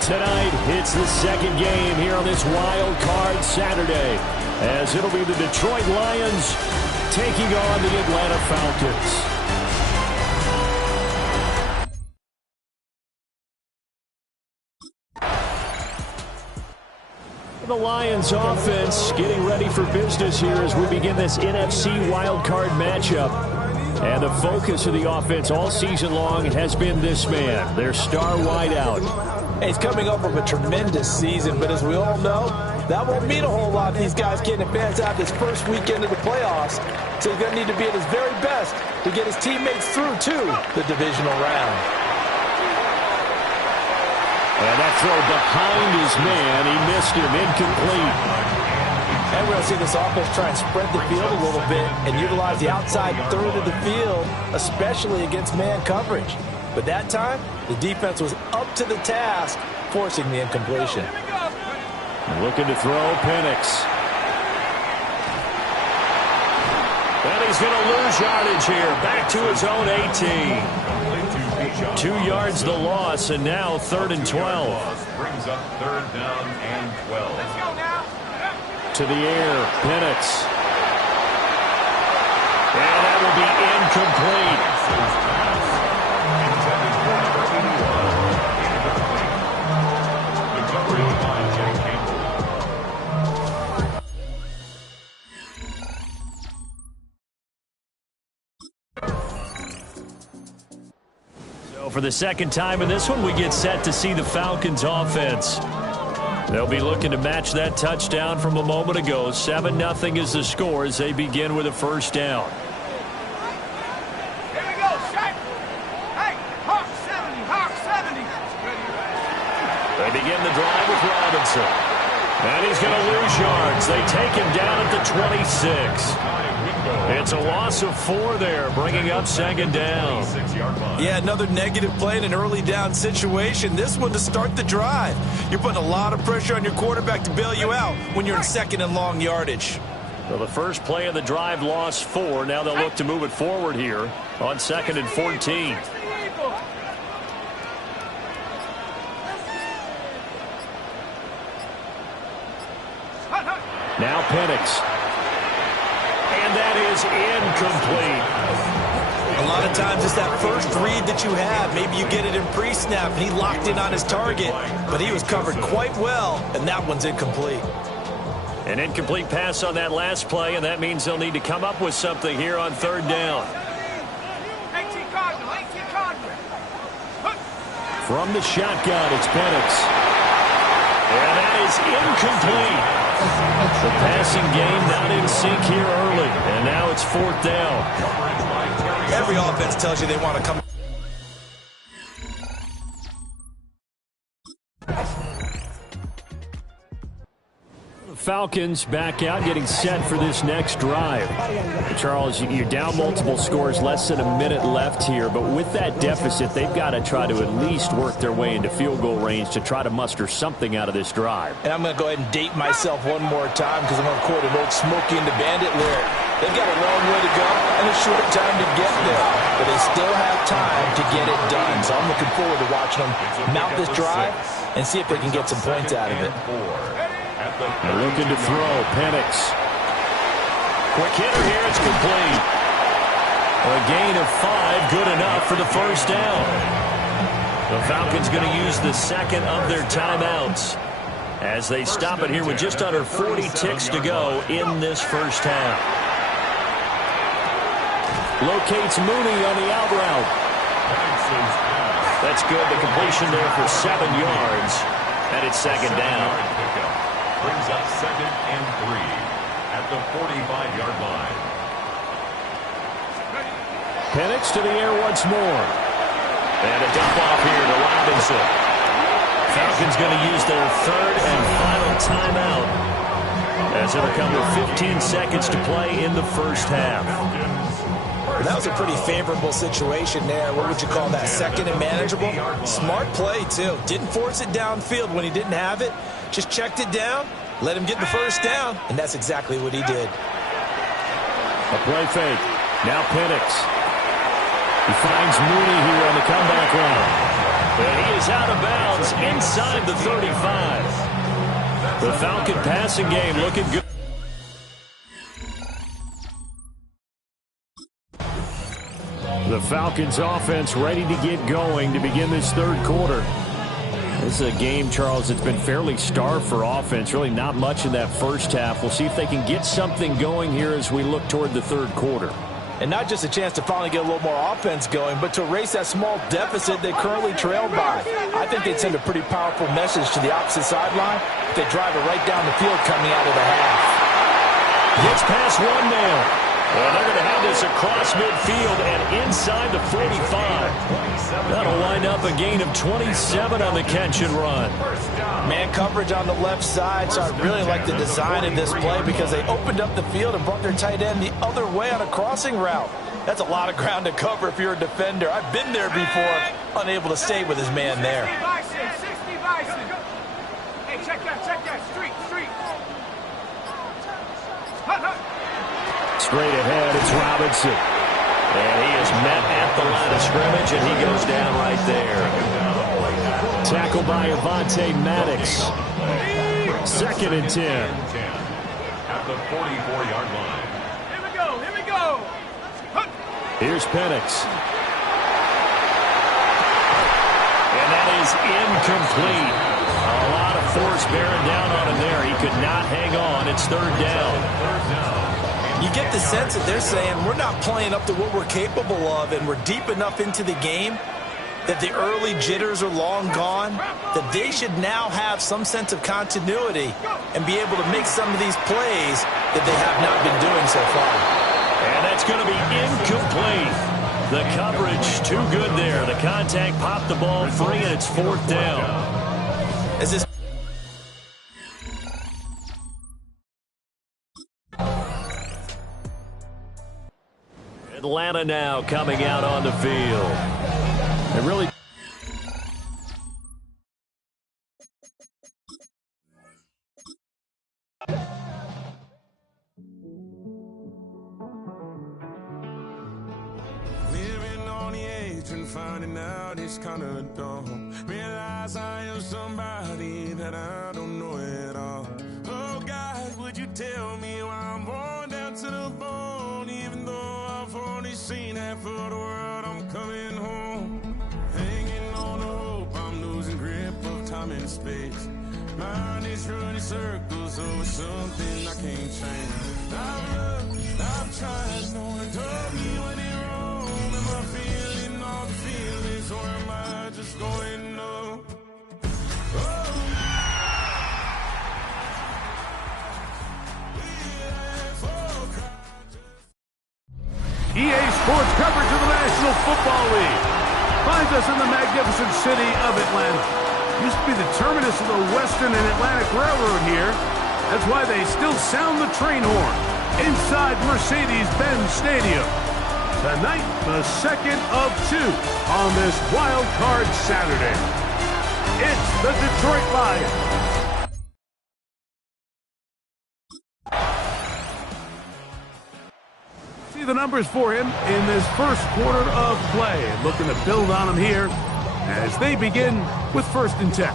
Tonight, it's the second game here on this wild card Saturday, as it'll be the Detroit Lions taking on the Atlanta Falcons. The Lions offense getting ready for business here as we begin this NFC wildcard matchup. And the focus of the offense all season long has been this man, their star wideout. He's coming up from a tremendous season, but as we all know, that won't mean a whole lot if these guys can't advance out this first weekend of the playoffs. So he's going to need to be at his very best to get his teammates through to the divisional round. And that throw behind his man, he missed him, incomplete. And we're going to see this offense try and spread the field a little bit and utilize the outside third of the field, especially against man coverage. But that time, the defense was up to the task, forcing the incompletion. Looking to throw, Penix. And he's going to lose yardage here, back to his own 18. 2 yards the loss, and now 3rd and 12. Brings up 3rd down and 12. Let's go now. To the air, Penix. And that will be incomplete. Intended for number 81. Recovery by Jack Campbell. For the second time in this one, we get set to see the Falcons offense. They'll be looking to match that touchdown from a moment ago. 7-0 is the score as they begin with a first down. Here we go, Shaq. Hey, Hawk 70, Hawk 70. They begin the drive with Robinson. And he's going to lose yards. They take him down at the 26. It's a loss of 4 there, bringing up 2nd down. Yeah, another negative play in an early down situation. This one to start the drive. You're putting a lot of pressure on your quarterback to bail you out when you're in 2nd and long yardage. Well, the first play of the drive lost 4. Now they'll look to move it forward here on 2nd and 14. Now Penix. And that is incomplete. A lot of times it's that first read that you have. Maybe you get it in pre-snap, and he locked in on his target, but he was covered quite well, and that one's incomplete. An incomplete pass on that last play, and that means they'll need to come up with something here on 3rd down. From the shotgun, it's Penix. And that is incomplete. The passing game not in sync here early, and now it's 4th down. Every offense tells you they want to come. Falcons back out, getting set for this next drive. Charles, you're down multiple scores, less than a minute left here, but with that deficit, they've got to try to at least work their way into field goal range to try to muster something out of this drive. And I'm going to go ahead and date myself one more time because I'm going to quote an old Smokey and the Bandit lyric. They've got a long way to go and a short time to get there, but they still have time to get it done. So I'm looking forward to watching them mount this drive and see if they can get some points out of it. They're looking to throw. Penix. Quick hitter here. It's complete. A gain of 5, good enough for the first down. The Falcons going to use the second of their timeouts as they stop it here with just under 40 ticks to go in this first half. Locates Mooney on the out route. That's good. The completion there for 7 yards. And it's second down. Brings up 2nd and 3 at the 45-yard line. Penix to the air once more. And a dump off here to Robinson. Falcons going to use their third and final timeout as it'll come with 15 seconds to play in the first half. That was a pretty favorable situation there. What would you call that? Second and manageable? Smart play, too. Didn't force it downfield when he didn't have it. Just checked it down, let him get the first down, and that's exactly what he did. A play fake. Now Penix. He finds Mooney here on the comeback run. And he is out of bounds inside the 35. The Falcon passing game looking good. The Falcons offense ready to get going to begin this third quarter. This is a game, Charles, that's been fairly starved for offense. Really not much in that first half. We'll see if they can get something going here as we look toward the third quarter. And not just a chance to finally get a little more offense going, but to erase that small deficit they currently trailed by. I think they'd send a pretty powerful message to the opposite sideline if they drive it right down the field coming out of the half. Gets past one man. Well, they're going to have this across midfield and inside the 45. That'll wind up a gain of 27 on the catch and run. Man coverage on the left side, so I really like the design of this play because they opened up the field and brought their tight end the other way on a crossing route. That's a lot of ground to cover if you're a defender. I've been there before, unable to stay with his man there. 60 Bison. Hey, check that. Street. Straight ahead, it's Robinson. And he is met at the line of scrimmage, and he goes down right there. Tackled by Avonte Maddox. 2nd and 10. At the 44-yard line. Here we go. Here's Penix. And that is incomplete. A lot of force bearing down on him there. He could not hang on. It's third down. You get the sense that they're saying we're not playing up to what we're capable of, and we're deep enough into the game that the early jitters are long gone, that they should now have some sense of continuity and be able to make some of these plays that they have not been doing so far. And that's going to be incomplete. The coverage too good there. The contact popped the ball free, and it's fourth down. As this Atlanta now coming out on the field. It really... Living on the edge and finding out it's kind of dumb. Realize I am somebody that I don't know at all. Oh God, would you tell me why I'm born down to the bone? Even though I've only seen half of the world, I'm coming home. Hanging on the hope, I'm losing grip of time and space. Mind is running circles over something I can't change. I've tried, no one told me when it wrong. Am I feeling all the feelings, or am I just going numb? EA Sports coverage of the National Football League finds us in the magnificent city of Atlanta. Used to be the terminus of the Western and Atlantic Railroad here. That's why they still sound the train horn inside Mercedes-Benz Stadium. Tonight, the second of 2 on this Wild Card Saturday. It's the Detroit Lions. See the numbers for him in this first quarter of play. Looking to build on them here as they begin with 1st and 10.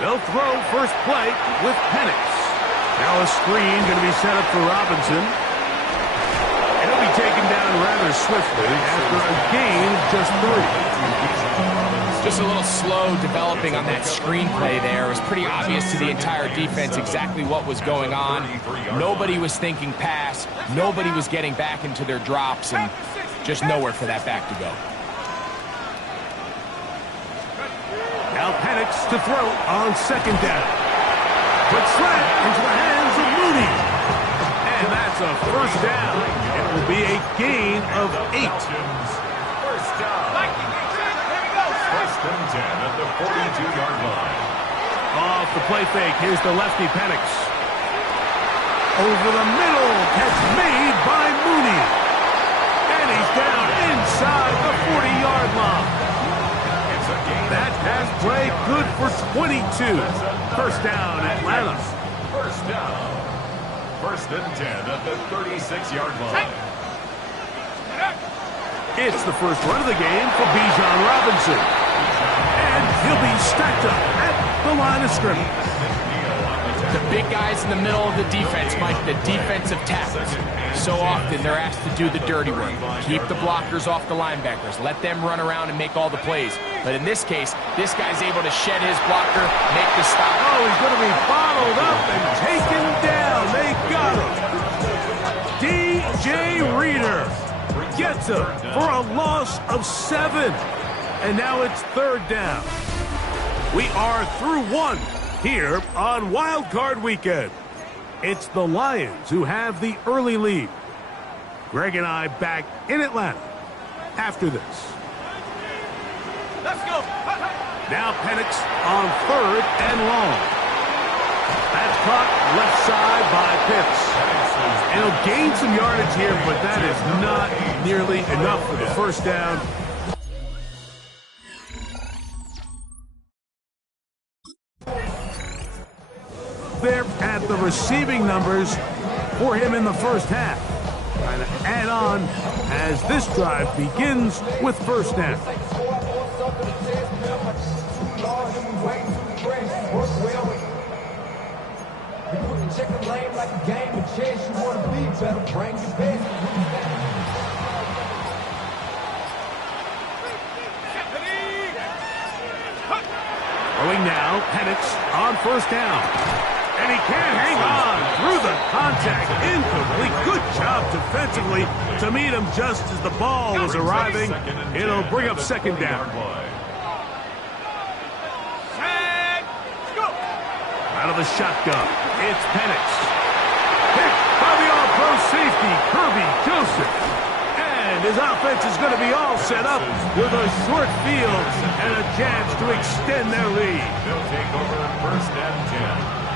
They'll throw first play with Penix. Now a screen going to be set up for Robinson. And he'll be taken down rather swiftly after a gain of just 3. Just a little slow developing on that screenplay there. It was pretty obvious to the entire defense exactly what was going on. Nobody was thinking pass. Nobody was getting back into their drops, and just nowhere for that back to go. Now Penix to throw on 2nd down. Quick slant into the hands of Mooney. And that's a 1st down. It will be a gain of 8. 1st down. 1st and 10 at the 42-yard line. Off the play fake, here's the lefty Penix. Over the middle, catch made by Mooney. And he's down inside the 40-yard line. That pass play good for 22. 1st down, Atlanta. 1st down. 1st and 10 at the 36-yard line. It's the first run of the game for Bijan Robinson. And he'll be stacked up at the line of scrimmage. The big guys in the middle of the defense, Mike, the defensive tackles. So often they're asked to do the dirty work. Keep the blockers off the linebackers. Let them run around and make all the plays. But in this case, this guy's able to shed his blocker, make the stop. Oh, he's going to be bottled up and taken down. They got him. DJ Reader gets him for a loss of 7. And now it's 3rd down. We are through 1 here on Wild Card Weekend. It's the Lions who have the early lead. Greg and I back in Atlanta after this. Let's go. Now Penix on 3rd and long. That's caught left side by Pitts. And he'll gain some yardage here, but that is not nearly enough for the 1st down. There at the receiving numbers for him in the 1st half. Trying to add on as this drive begins with 1st down. Throwing now, Penix on 1st down. And he can't hang on through the contact. Incomplete. Good job defensively to meet him just as the ball was arriving. It'll bring up 2nd down. Out of the shotgun, it's Penix. Picked by the all-pro safety, Kirby Joseph. And his offense is going to be all set up with a short field and a chance to extend their lead. They'll take over 1st and 10.